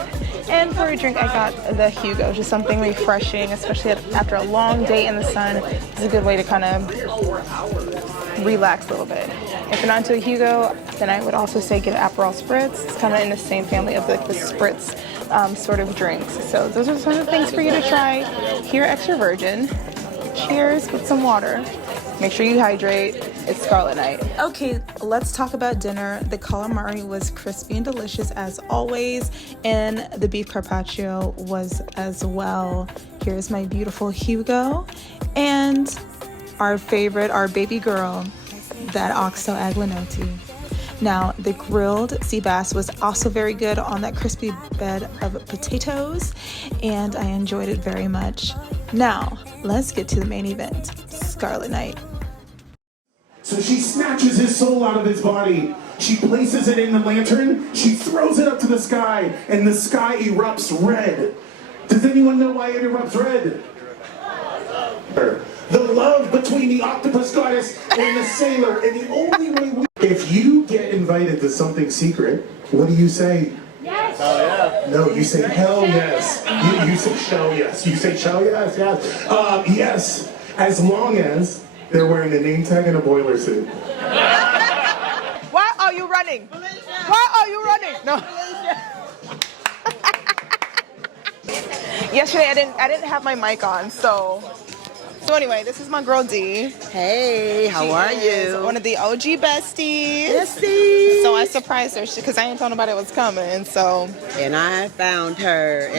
And for a drink, I got the Hugo, just something refreshing, especially after a long day in the sun. It's a good way to kind of relax a little bit. If you're not into a Hugo, then I would also say get an Aperol Spritz. It's kind of in the same family of like the Spritz sort of drinks. So those are some of the things for you to try here at Extroversion. Cheers with some water. Make sure you hydrate. It's Scarlet Night. Okay, let's talk about dinner. The calamari was crispy and delicious as always, and the beef carpaccio was as well. Here's my beautiful Hugo, and our favorite, our baby girl, that oxo agnolotti. Now, the grilled sea bass was also very good on that crispy bed of potatoes, and I enjoyed it very much. Now, let's get to the main event, Scarlet Night. So she snatches his soul out of his body. She places it in the lantern. She throws it up to the sky, and the sky erupts red. Does anyone know why it erupts red? The love between the octopus goddess and the sailor, and the only way if you get invited to something secret, what do you say? Yes. Oh, yeah. No, you say hell yes. You say shell yes. You say shell yes, yes. Yes, as long as they're wearing a name tag and a boiler suit. Why are you running? Why are you running? No. Yesterday I didn't have my mic on, so anyway, this is my girl D. Hey, how are you? One of the OG besties. Besties. So I surprised her because I didn't tell nobody it was coming. So. And I found her.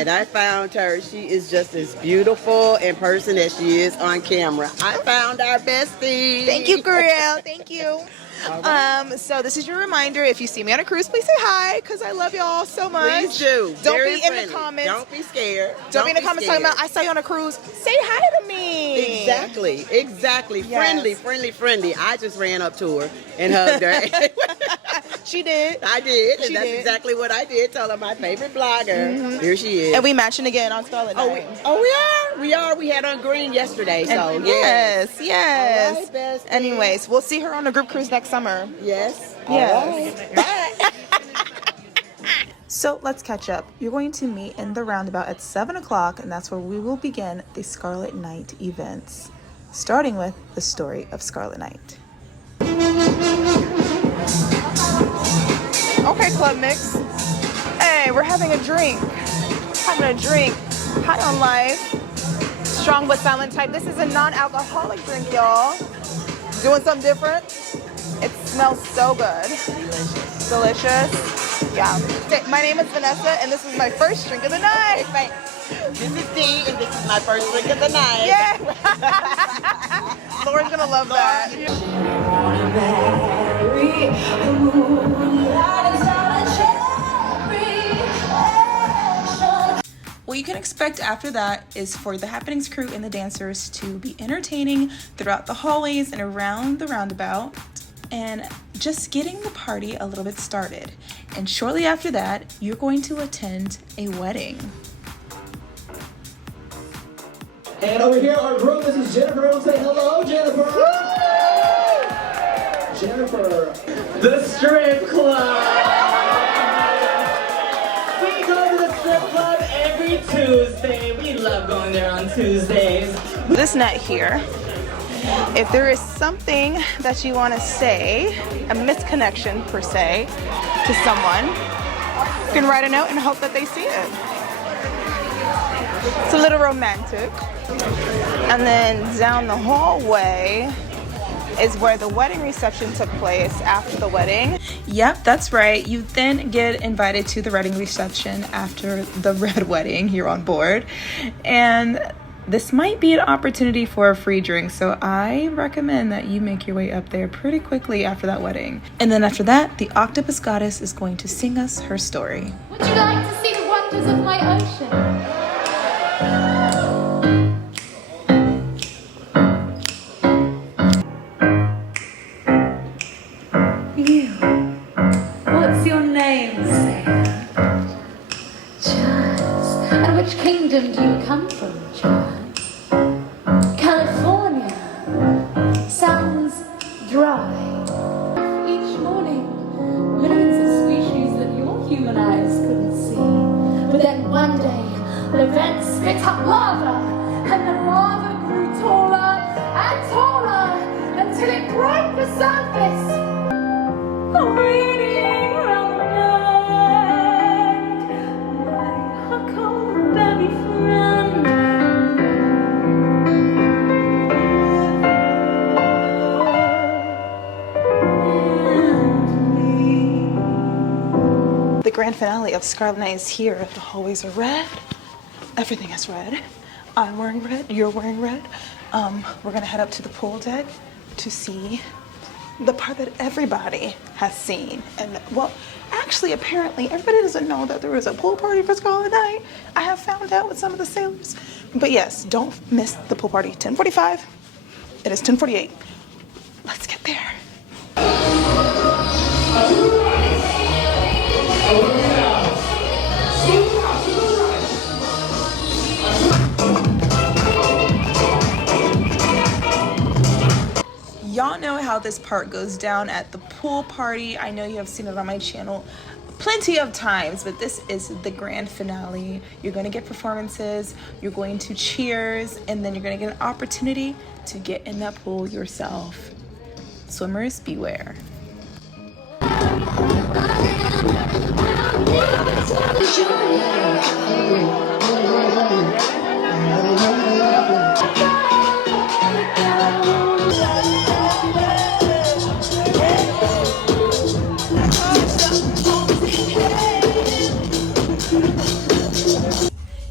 She is just as beautiful in person as she is on camera. I found our bestie. Thank you, girl. Thank you. So this is your reminder. If you see me on a cruise, please say hi, because I love y'all so much. Please do. Don't Very be friendly. in the comments. Don't be scared. Don't be in the comments talking about I saw you on a cruise. Say hi to me. Exactly. Yes. Friendly. I just ran up to her and hugged her. She did. I did. And that's exactly what I did. Tell her my favorite blogger. Mm-hmm. Here she is. And we matching again on Scarlet Night. We are. We had on green yesterday. So yes. All right, bestie. Anyways, we'll see her on a group cruise next summer. Yes. Yes. Bye. So let's catch up. You're going to meet in the roundabout at 7 o'clock, and that's where we will begin the Scarlet Night events, starting with the story of Scarlet Night. Okay, Club Mix. Hey, we're having a drink. High on life. Strong but silent type. This is a non-alcoholic drink, y'all. Doing something different. It smells so good. Delicious. Yeah. Okay, my name is Vanessa, and this is my first drink of the night. This is Dee, and this is my first drink of the night. Yeah. Lauren's gonna love that. What you can expect after that is for the Happenings crew and the dancers to be entertaining throughout the hallways and around the roundabout and just getting the party a little bit started. And shortly after that, you're going to attend a wedding. And over here, our groom, this is Jennifer. Everyone say hello, Jennifer. Jennifer. The strip club. We go to the strip club every Tuesday. We love going there on Tuesdays. This net here, if there is something that you want to say, a misconnection per se, to someone, you can write a note and hope that they see it. It's a little romantic. And then down the hallway is where the wedding reception took place after the wedding. Yep, that's right. You then get invited to the wedding reception after the red wedding. You're on board. And this might be an opportunity for a free drink, so I recommend that you make your way up there pretty quickly after that wedding. And then after that, the octopus goddess is going to sing us her story. Would you like to see the wonders of my ocean? What's your name, Sailor? Charles. And which kingdom do you come from, Charles? California. Sounds dry. Each morning, millions of species that your human eyes couldn't see. But then one day, the vents spit up lava, and the lava grew taller and taller until it broke the surface. Reading around the night, my huckleberry friend. The grand finale of Scarlet Night is here. The hallways are red. Everything is red. I'm wearing red. You're wearing red. We're gonna head up to the pool deck to see the part that everybody has seen. And well, actually, apparently, everybody doesn't know that there was a pool party for Scarlet Night. I have found out with some of the sailors. But yes, don't miss the pool party. 10:45. It is 10:48. Let's get there. Y'all know how this part goes down at the pool party. I know you have seen it on my channel plenty of times, but this is the grand finale. You're going to get performances, you're going to cheers, and then you're going to get an opportunity to get in that pool yourself. Swimmers beware.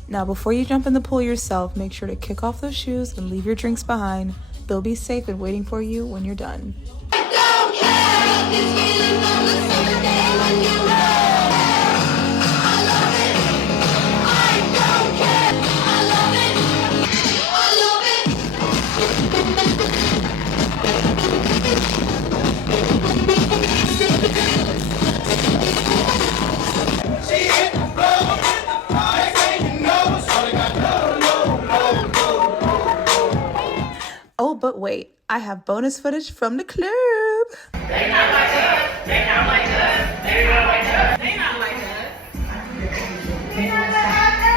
Now, before you jump in the pool yourself, make sure to kick off those shoes and leave your drinks behind. They'll be safe and waiting for you when you're done. Oh, but wait, I have bonus footage from the club. They not like us. They not like us. They not like us. They not like us. They not like us.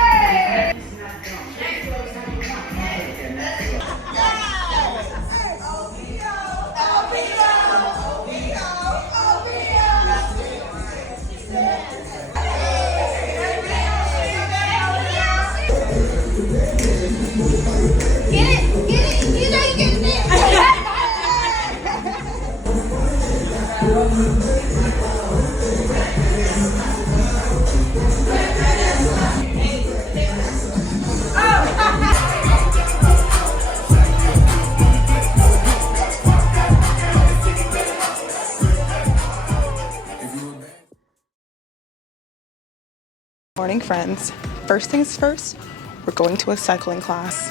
Morning, friends. First things first, we're going to a cycling class.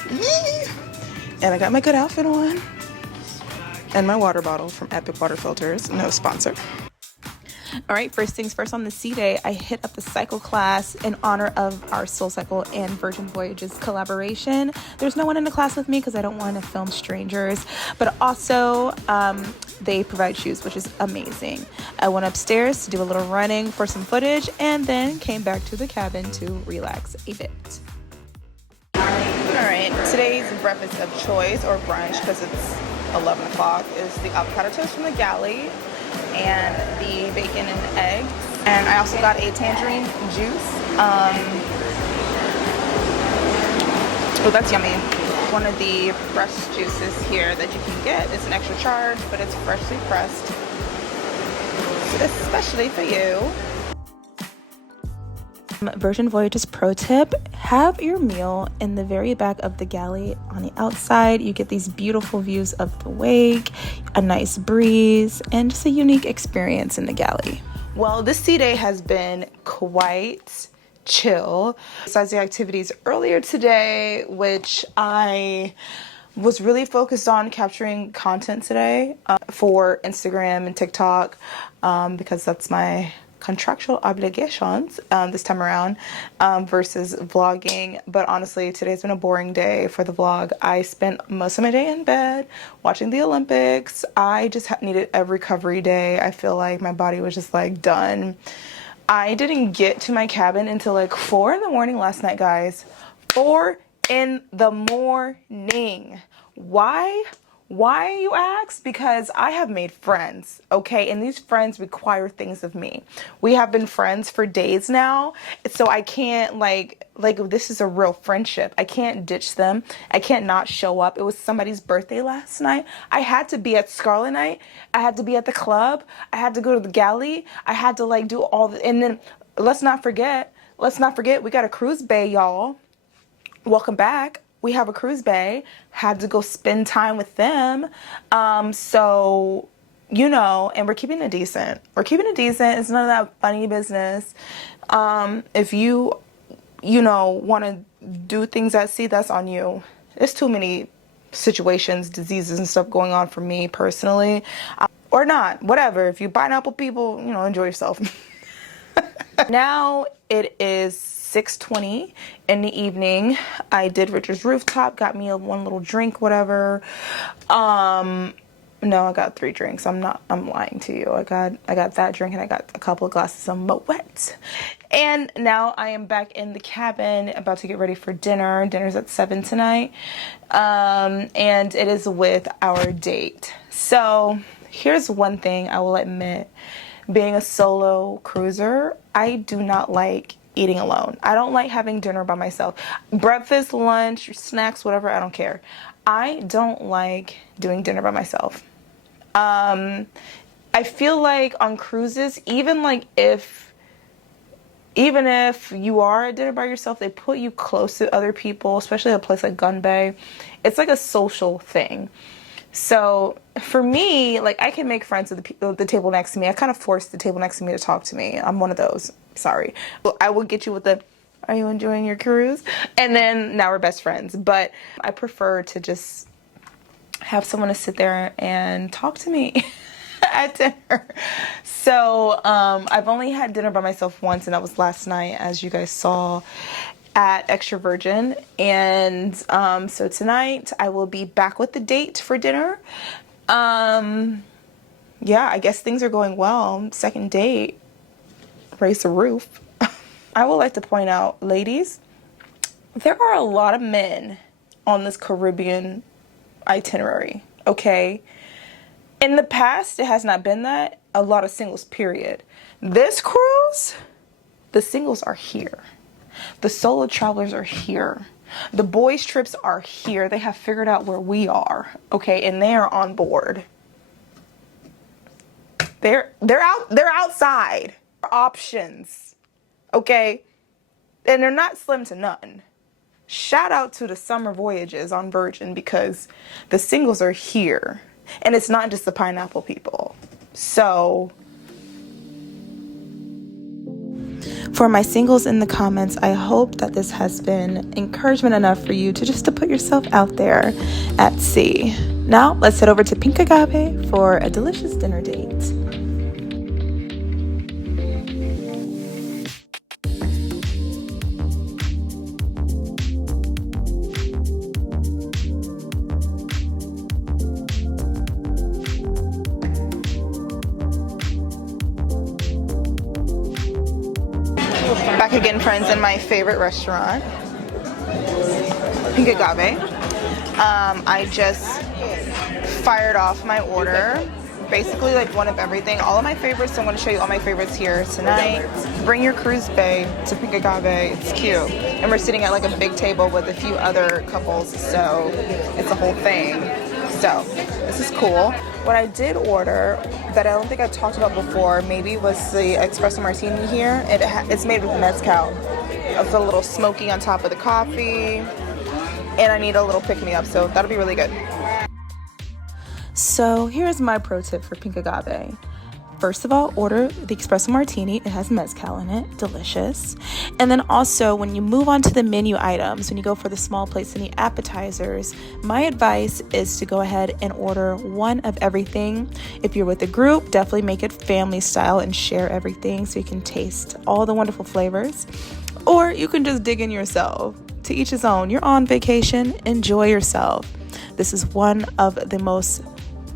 And I got my good outfit on and my water bottle from Epic Water Filters, no sponsor. All right, first things first, on the sea day, I hit up the cycle class in honor of our Soul Cycle and Virgin Voyages collaboration. There's no one in the class with me because I don't want to film strangers, but also they provide shoes, which is amazing. I went upstairs to do a little running for some footage and then came back to the cabin to relax a bit. All right, today's breakfast of choice, or brunch, because it's 11 o'clock, is the avocado toast from the galley and the bacon and eggs. And I also got a tangerine juice. Oh, that's yummy. One of the pressed juices here that you can get. It's an extra charge, but it's freshly pressed, especially for you. Virgin Voyages pro tip: have your meal in the very back of the galley. On the outside, you get these beautiful views of the wake, a nice breeze, and just a unique experience in the galley. Well, this sea day has been quite chill. Besides the activities earlier today, which I was really focused on capturing content today for Instagram and TikTok, because that's my contractual obligations this time around, versus vlogging. But honestly, today's been a boring day for the vlog. I spent most of my day in bed watching the Olympics. I just needed a recovery day. I feel like my body was just like done. I didn't get to my cabin until like 4 in the morning last night, guys. 4 in the morning. Why, you ask? Because I have made friends, okay? And these friends require things of me. We have been friends for days now, so I can't, like this is a real friendship. I can't ditch them. I can't not show up. It was somebody's birthday last night. I had to be at Scarlet Night. I had to be at the club. I had to go to the galley. I had to, like, do all the, and then let's not forget, we got a cruise bay, y'all. Welcome back. We have a cruise bay, had to go spend time with them. So, you know, and we're keeping it decent. It's none of that funny business. If you want to do things at sea, that's on you. There's too many situations, diseases and stuff going on for me personally, or not, whatever. If you pineapple people, enjoy yourself. Now it is 6:20 in the evening. I did Richard's Rooftop, got me one little drink, whatever. No, I got 3 drinks. I'm lying to you. I got that drink and I got a couple of glasses of Moet. And now I am back in the cabin, about to get ready for dinner. Dinner's at 7 tonight. And it is with our date. So here's one thing I will admit. Being a solo cruiser, I do not like eating alone. I don't like having dinner by myself. Breakfast, lunch, snacks, whatever, I don't care. I don't like doing dinner by myself. I feel like on cruises, even if you are at dinner by yourself, they put you close to other people, especially at a place like Gun Bay. It's like a social thing. So for me, like, I can make friends with the table next to me. I kind of force the table next to me to talk to me. I'm one of those. Sorry. I will get you with the, are you enjoying your cruise? And then now we're best friends. But I prefer to just have someone to sit there and talk to me at dinner. So I've only had dinner by myself once, and that was last night, as you guys saw, at Extra Virgin. And so tonight I will be back with the date for dinner. Yeah, I guess things are going well. Second date, raise the roof. I would like to point out, ladies, there are a lot of men on this Caribbean itinerary, okay? In the past, it has not been that. A lot of singles, period. This cruise, the singles are here. The solo travelers are here. The boys' trips are here. They have figured out where we are, okay? And they are on board. They're outside. Options, okay? And they're not slim to none. Shout out to the summer voyages on Virgin, because the singles are here. And it's not just the pineapple people. So for my singles in the comments, I hope that this has been encouragement enough for you to put yourself out there at sea. Now let's head over to Pink Agave for a delicious dinner date. Back again, friends, in my favorite restaurant, Pink Agave. I just fired off my order. Basically like one of everything, all of my favorites. So I'm going to show you all my favorites here tonight. Bring your cruise bae to Pink Agave. It's cute. And we're sitting at like a big table with a few other couples, so it's a whole thing. So this is cool. What I did order that I don't think I talked about before maybe was the espresso martini here. It's made with mezcal. It's a little smoky on top of the coffee, and I need a little pick-me-up, so that'll be really good. So here's my pro tip for Pink Agave. First of all, order the espresso martini. It has mezcal in it, delicious. And then also when you move on to the menu items, when you go for the small plates and the appetizers, my advice is to go ahead and order one of everything. If you're with a group, definitely make it family style and share everything so you can taste all the wonderful flavors. Or you can just dig in yourself. To each his own. You're on vacation, enjoy yourself. This is one of the most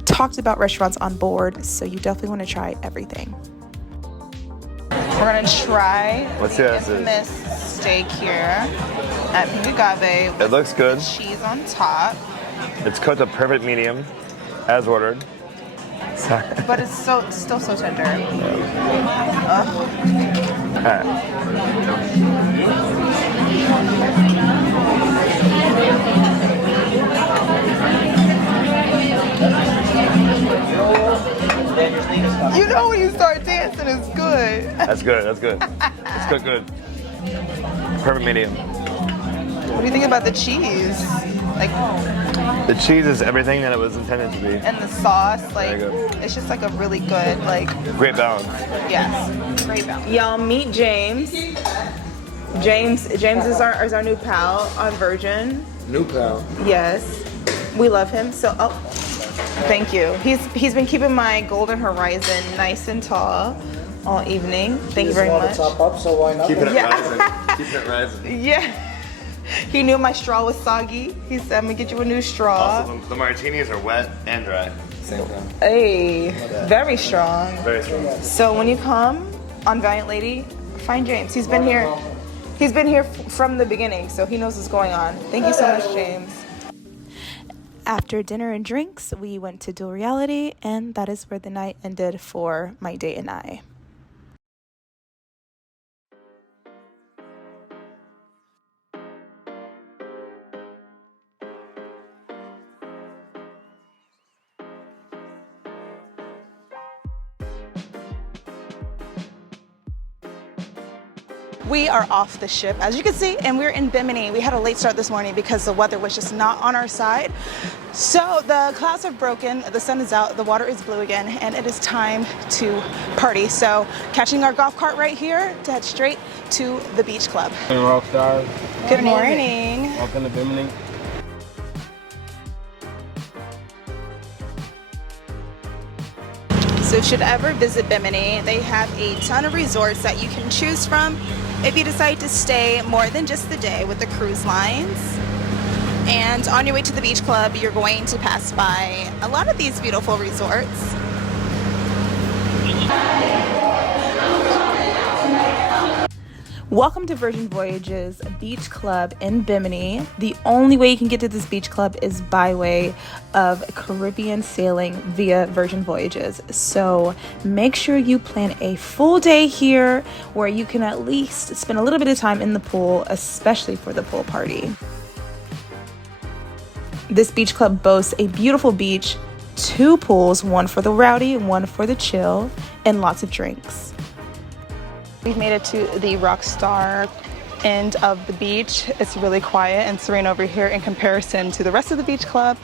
talked about restaurants on board, so you definitely want to try everything. We're gonna try the infamous steak here at Pink Agave. It looks good. Cheese on top. It's cooked a perfect medium, as ordered. But it's still so tender. You know when you start dancing, it's good. That's good. That's good. It's cooked good. Perfect medium. What do you think about the cheese? Like the cheese is everything that it was intended to be. And the sauce, like it's just like a really good, like great balance. Yes, great balance. Y'all meet James. James is our new pal on Virgin. New pal. Yes, we love him. So thank you. He's been keeping my Golden Horizon nice and tall all evening. Thank you very much. Top up, so why not? Keeping it rising. Keeping it rising. Yeah. He knew my straw was soggy. He said, I'm gonna get you a new straw. Also, the martinis are wet and dry. Same time. Hey, very strong. Very strong. So when you come on Valiant Lady, find James. He's been here from the beginning, so he knows what's going on. Thank you so much, James. After dinner and drinks, we went to Dual Reality, and that is where the night ended for my date and I. We are off the ship, as you can see, and we're in Bimini. We had a late start this morning because the weather was just not on our side. So the clouds have broken, the sun is out, the water is blue again, and it is time to party. So catching our golf cart right here to head straight to the beach club. Hey, Rockstars. Good morning. Welcome to Bimini. So if you should ever visit Bimini, they have a ton of resorts that you can choose from if you decide to stay more than just the day with the cruise lines. And on your way to the beach club, you're going to pass by a lot of these beautiful resorts. Welcome to Virgin Voyages Beach Club in Bimini. The only way you can get to this beach club is by way of Caribbean sailing via Virgin Voyages. So make sure you plan a full day here where you can at least spend a little bit of time in the pool, especially for the pool party. This beach club boasts a beautiful beach, 2 pools, one for the rowdy, one for the chill, and lots of drinks. We've made it to the Rockstar end of the beach. It's really quiet and serene over here in comparison to the rest of the beach club.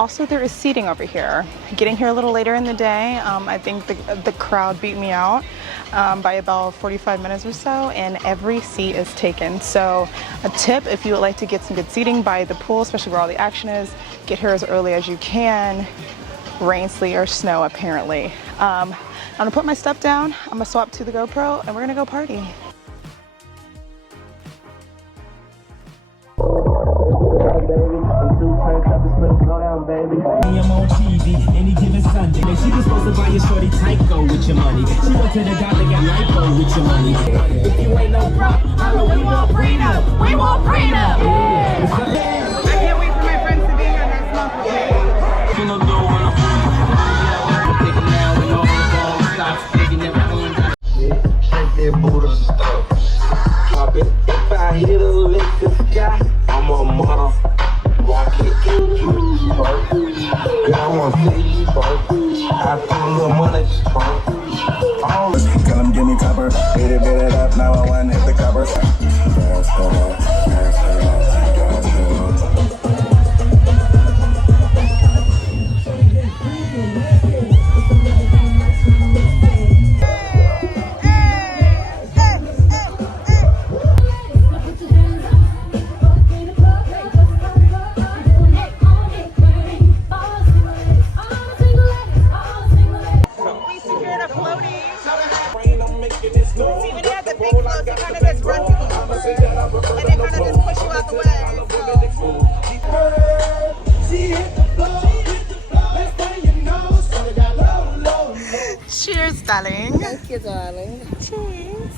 Also, there is seating over here. Getting here a little later in the day, I think the crowd beat me out by about 45 minutes or so, and every seat is taken. So a tip, if you would like to get some good seating by the pool, especially where all the action is, get here as early as you can. Rain, sleet, or snow, apparently. I'm gonna put my stuff down, I'm gonna swap to the GoPro, and we're gonna go party. I'm on TV any given Sunday. She was supposed to buy your shorty Tyco with your money. She went to the doctor, got lipo with your money. If you ain't no problem. that Buddha stuff. Drop it. If I hit a lick the sky, I'm a mother. Walk it, juice, burp. Girl, I want to see you burp. I throw a little money, burp. Tell him give me copper, beat it up, now I want to hit the copper. Cheers, darling. Thank you, darling. Cheers.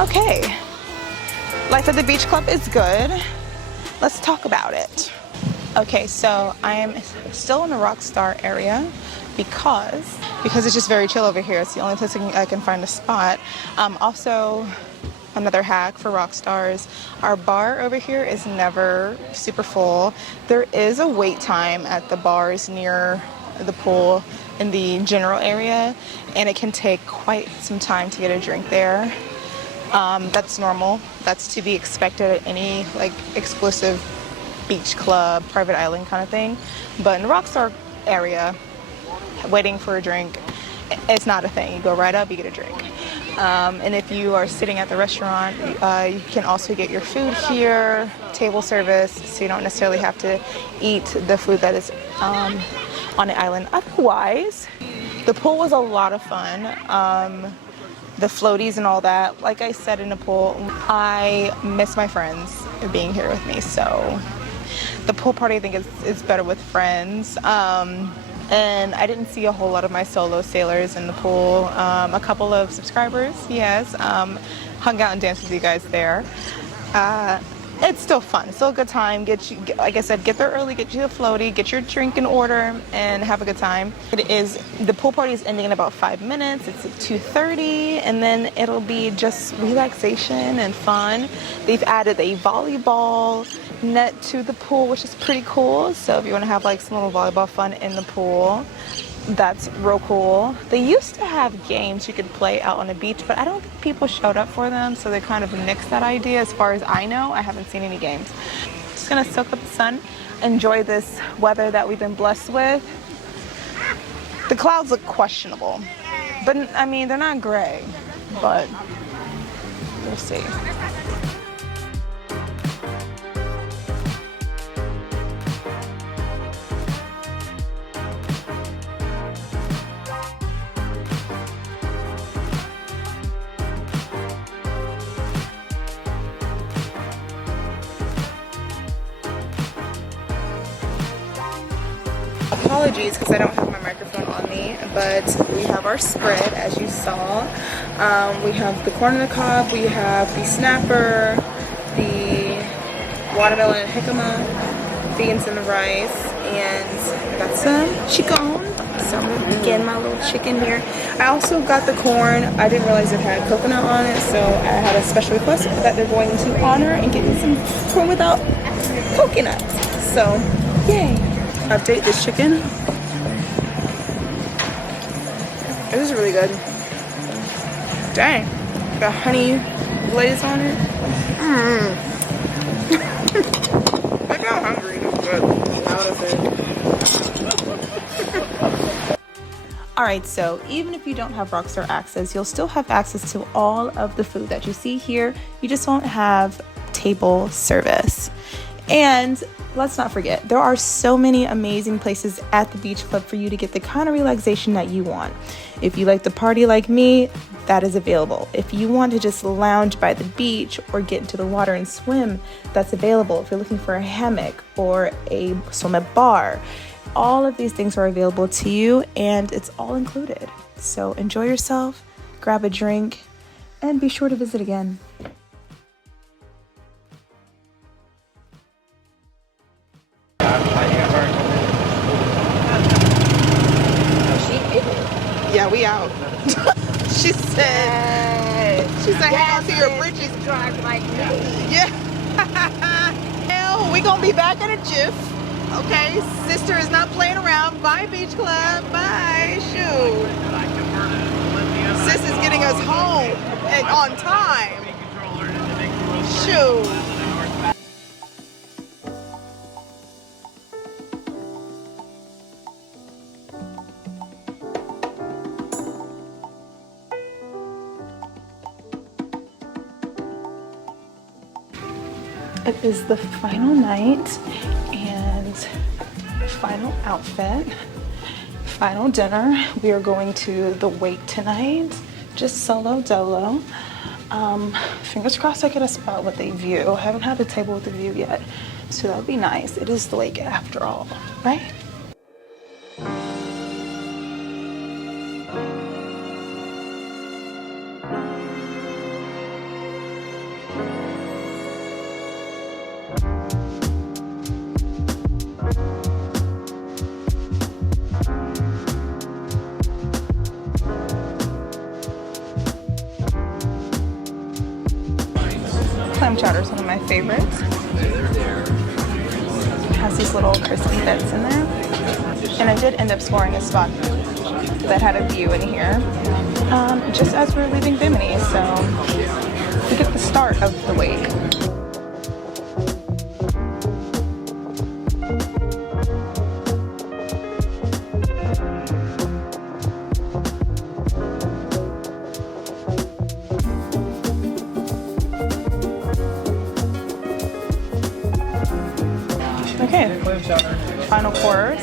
Okay, life at the beach club is good. Let's talk about it. Okay, so I am still in the Rockstar area because it's just very chill over here. It's the only place I can find a spot. Also, another hack for Rockstars, our bar over here is never super full. There is a wait time at the bars near the pool in the general area, and it can take quite some time to get a drink there. That's normal. That's to be expected at any like exclusive beach club, private island kind of thing. But in the Rockstar area, waiting for a drink, it's not a thing. You go right up, you get a drink. And if you are sitting at the restaurant, you can also get your food here, table service, so you don't necessarily have to eat the food that is on the island. Otherwise, the pool was a lot of fun. The floaties and all that. Like I said in the pool, I miss my friends being here with me. So the pool party, I think, is better with friends. And I didn't see a whole lot of my solo sailors in the pool. A couple of subscribers, yes. Hung out and danced with you guys there. It's still fun. It's still a good time. Like I said, get there early, get you a floaty, get your drink in order, and have a good time. The pool party is ending in about 5 minutes. It's at 2:30, and then it'll be just relaxation and fun. They've added a volleyball net to the pool, which is pretty cool. So if you want to have like some little volleyball fun in the pool, that's real cool. They used to have games you could play out on the beach, but I don't think people showed up for them, so they kind of nixed that idea. As far as I know, I haven't seen any games. Just gonna soak up the sun, enjoy this weather that we've been blessed with. The clouds look questionable, but I mean, they're not gray, but we'll see. Apologies because I don't have my microphone on me, but we have our spread as you saw. We have the corn on the cob, we have the snapper, the watermelon and jicama, beans and the rice, and I got some chicken. So I'm going to begin my little chicken here. I also got the corn. I didn't realize it had coconut on it, so I had a special request that they're going to honor and get me some corn without coconut. So, yay. Update this chicken. It was really good. Dang. Got honey glaze on it. I got hungry, but out of it. Alright, so even if you don't have Rockstar access, you'll still have access to all of the food that you see here. You just won't have table service. And let's not forget, there are so many amazing places at the beach club for you to get the kind of relaxation that you want. If you like to party like me, that is available. If you want to just lounge by the beach or get into the water and swim, that's available. If you're looking for a hammock or a swim at bar, all of these things are available to you and it's all included. So enjoy yourself, grab a drink, and be sure to visit again. Yeah, we out. She said, hang on to your britches. Drive like me. Yeah. Hell, we gonna be back in a jiff. Okay, sister is not playing around. Bye, beach club. Bye. Shoot. Sis is getting us home and on time. Shoot. It is the final night and final outfit, final dinner. We are going to the wake tonight, just solo dolo. Fingers crossed I get a spot with a view. I haven't had a table with a view yet, so that would be nice. It is the wake after all, right? Clam chowder is one of my favorites. It has these little crispy bits in there. And I did end up scoring a spot that had a view in here, just as we're leaving Bimini, so we get the start of the wake. Okay, final course.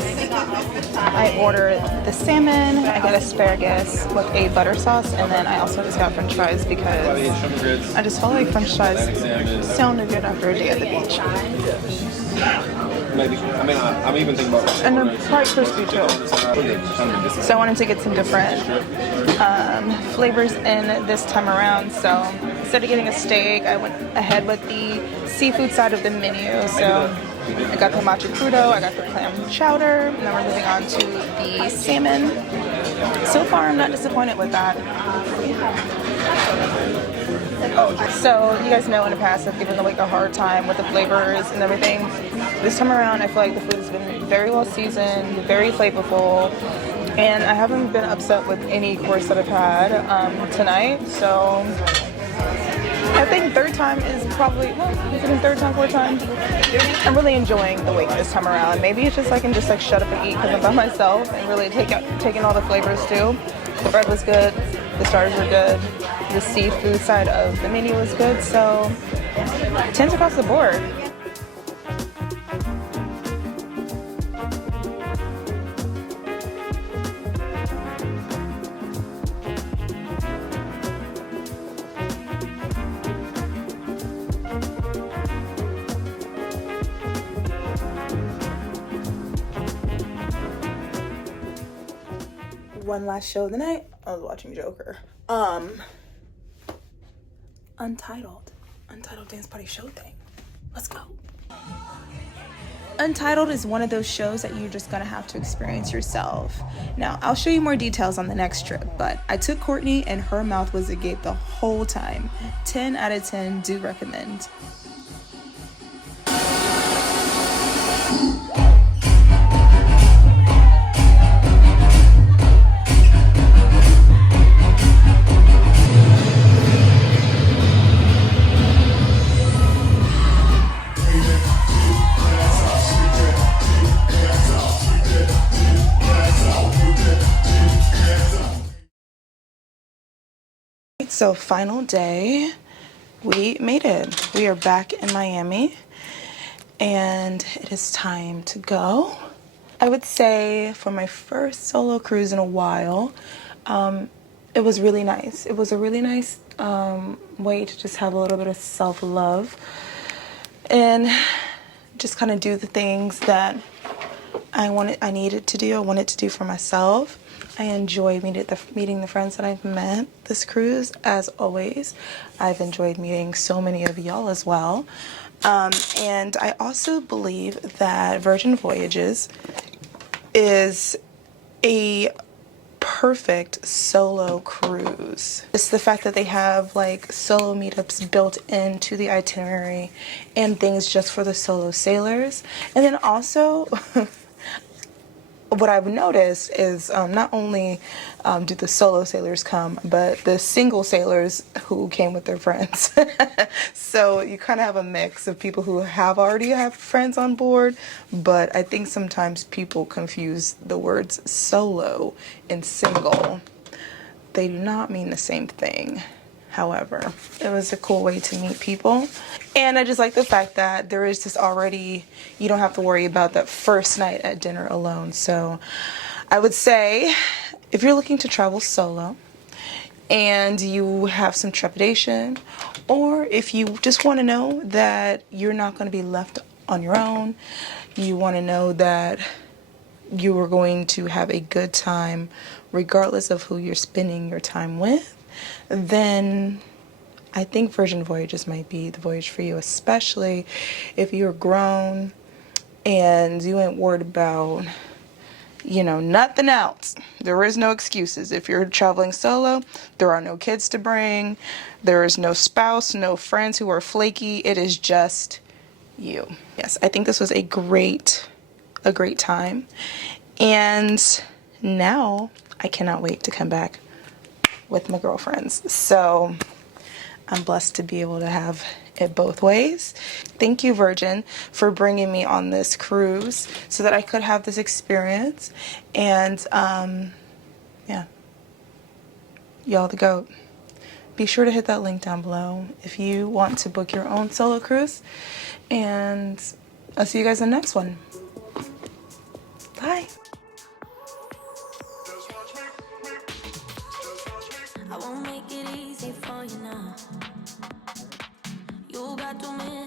I ordered the salmon, I got asparagus with a butter sauce, and then I also just got french fries because I just felt like french fries sounded good after a day at the beach. Maybe. I'm even thinking about And they're quite crispy too. So I wanted to get some different flavors in this time around. So instead of getting a steak, I went ahead with the seafood side of the menu. So I got the matcha crudo, I got the clam chowder, and then we're moving on to the salmon. So far, I'm not disappointed with that. So you guys know in the past I've given the wake a hard time with the flavors and everything. This time around, I feel like the food has been very well seasoned, very flavorful, and I haven't been upset with any course that I've had tonight. So I think third time is probably, well, is it in third time, fourth time? I'm really enjoying the wake this time around. Maybe it's just I can just like shut up and eat because I'm by myself and really take in all the flavors too. The bread was good, the starters were good, the seafood side of the menu was good, so 10s across the board. One last show of the night. I was watching Joker. Untitled dance party show thing. Let's go. Untitled is one of those shows that you're just gonna have to experience yourself. Now, I'll show you more details on the next trip, but I took Courtney and her mouth was agape the whole time. 10 out of 10, do recommend. So final day, we made it. We are back in Miami and it is time to go. I would say for my first solo cruise in a while, it was really nice. It was a really nice way to just have a little bit of self-love and just kind of do the things that I needed to do. I wanted to do for myself. I enjoyed meeting the friends that I've met this cruise. As always, I've enjoyed meeting so many of y'all as well. And I also believe that Virgin Voyages is a perfect solo cruise. It's the fact that they have like solo meetups built into the itinerary and things just for the solo sailors. And then also what I've noticed is not only do the solo sailors come, but the single sailors who came with their friends. So you kind of have a mix of people who already have friends on board, but I think sometimes people confuse the words solo and single. They do not mean the same thing. However, it was a cool way to meet people. And I just like the fact that there is just already, you don't have to worry about that first night at dinner alone. So I would say if you're looking to travel solo and you have some trepidation, or if you just want to know that you're not going to be left on your own, you want to know that you are going to have a good time regardless of who you're spending your time with, then I think Virgin Voyages might be the voyage for you, especially if you're grown and you ain't worried about, nothing else. There is no excuses. If you're traveling solo, there are no kids to bring. There is no spouse, no friends who are flaky. It is just you. Yes, I think this was a great time. And now I cannot wait to come back with my girlfriends. So I'm blessed to be able to have it both ways. Thank you, Virgin, for bringing me on this cruise so that I could have this experience. And yeah, y'all the GOAT. Be sure to hit that link down below if you want to book your own solo cruise. And I'll see you guys in the next one. Bye. I won't make it easy for you now. You got 2 minutes.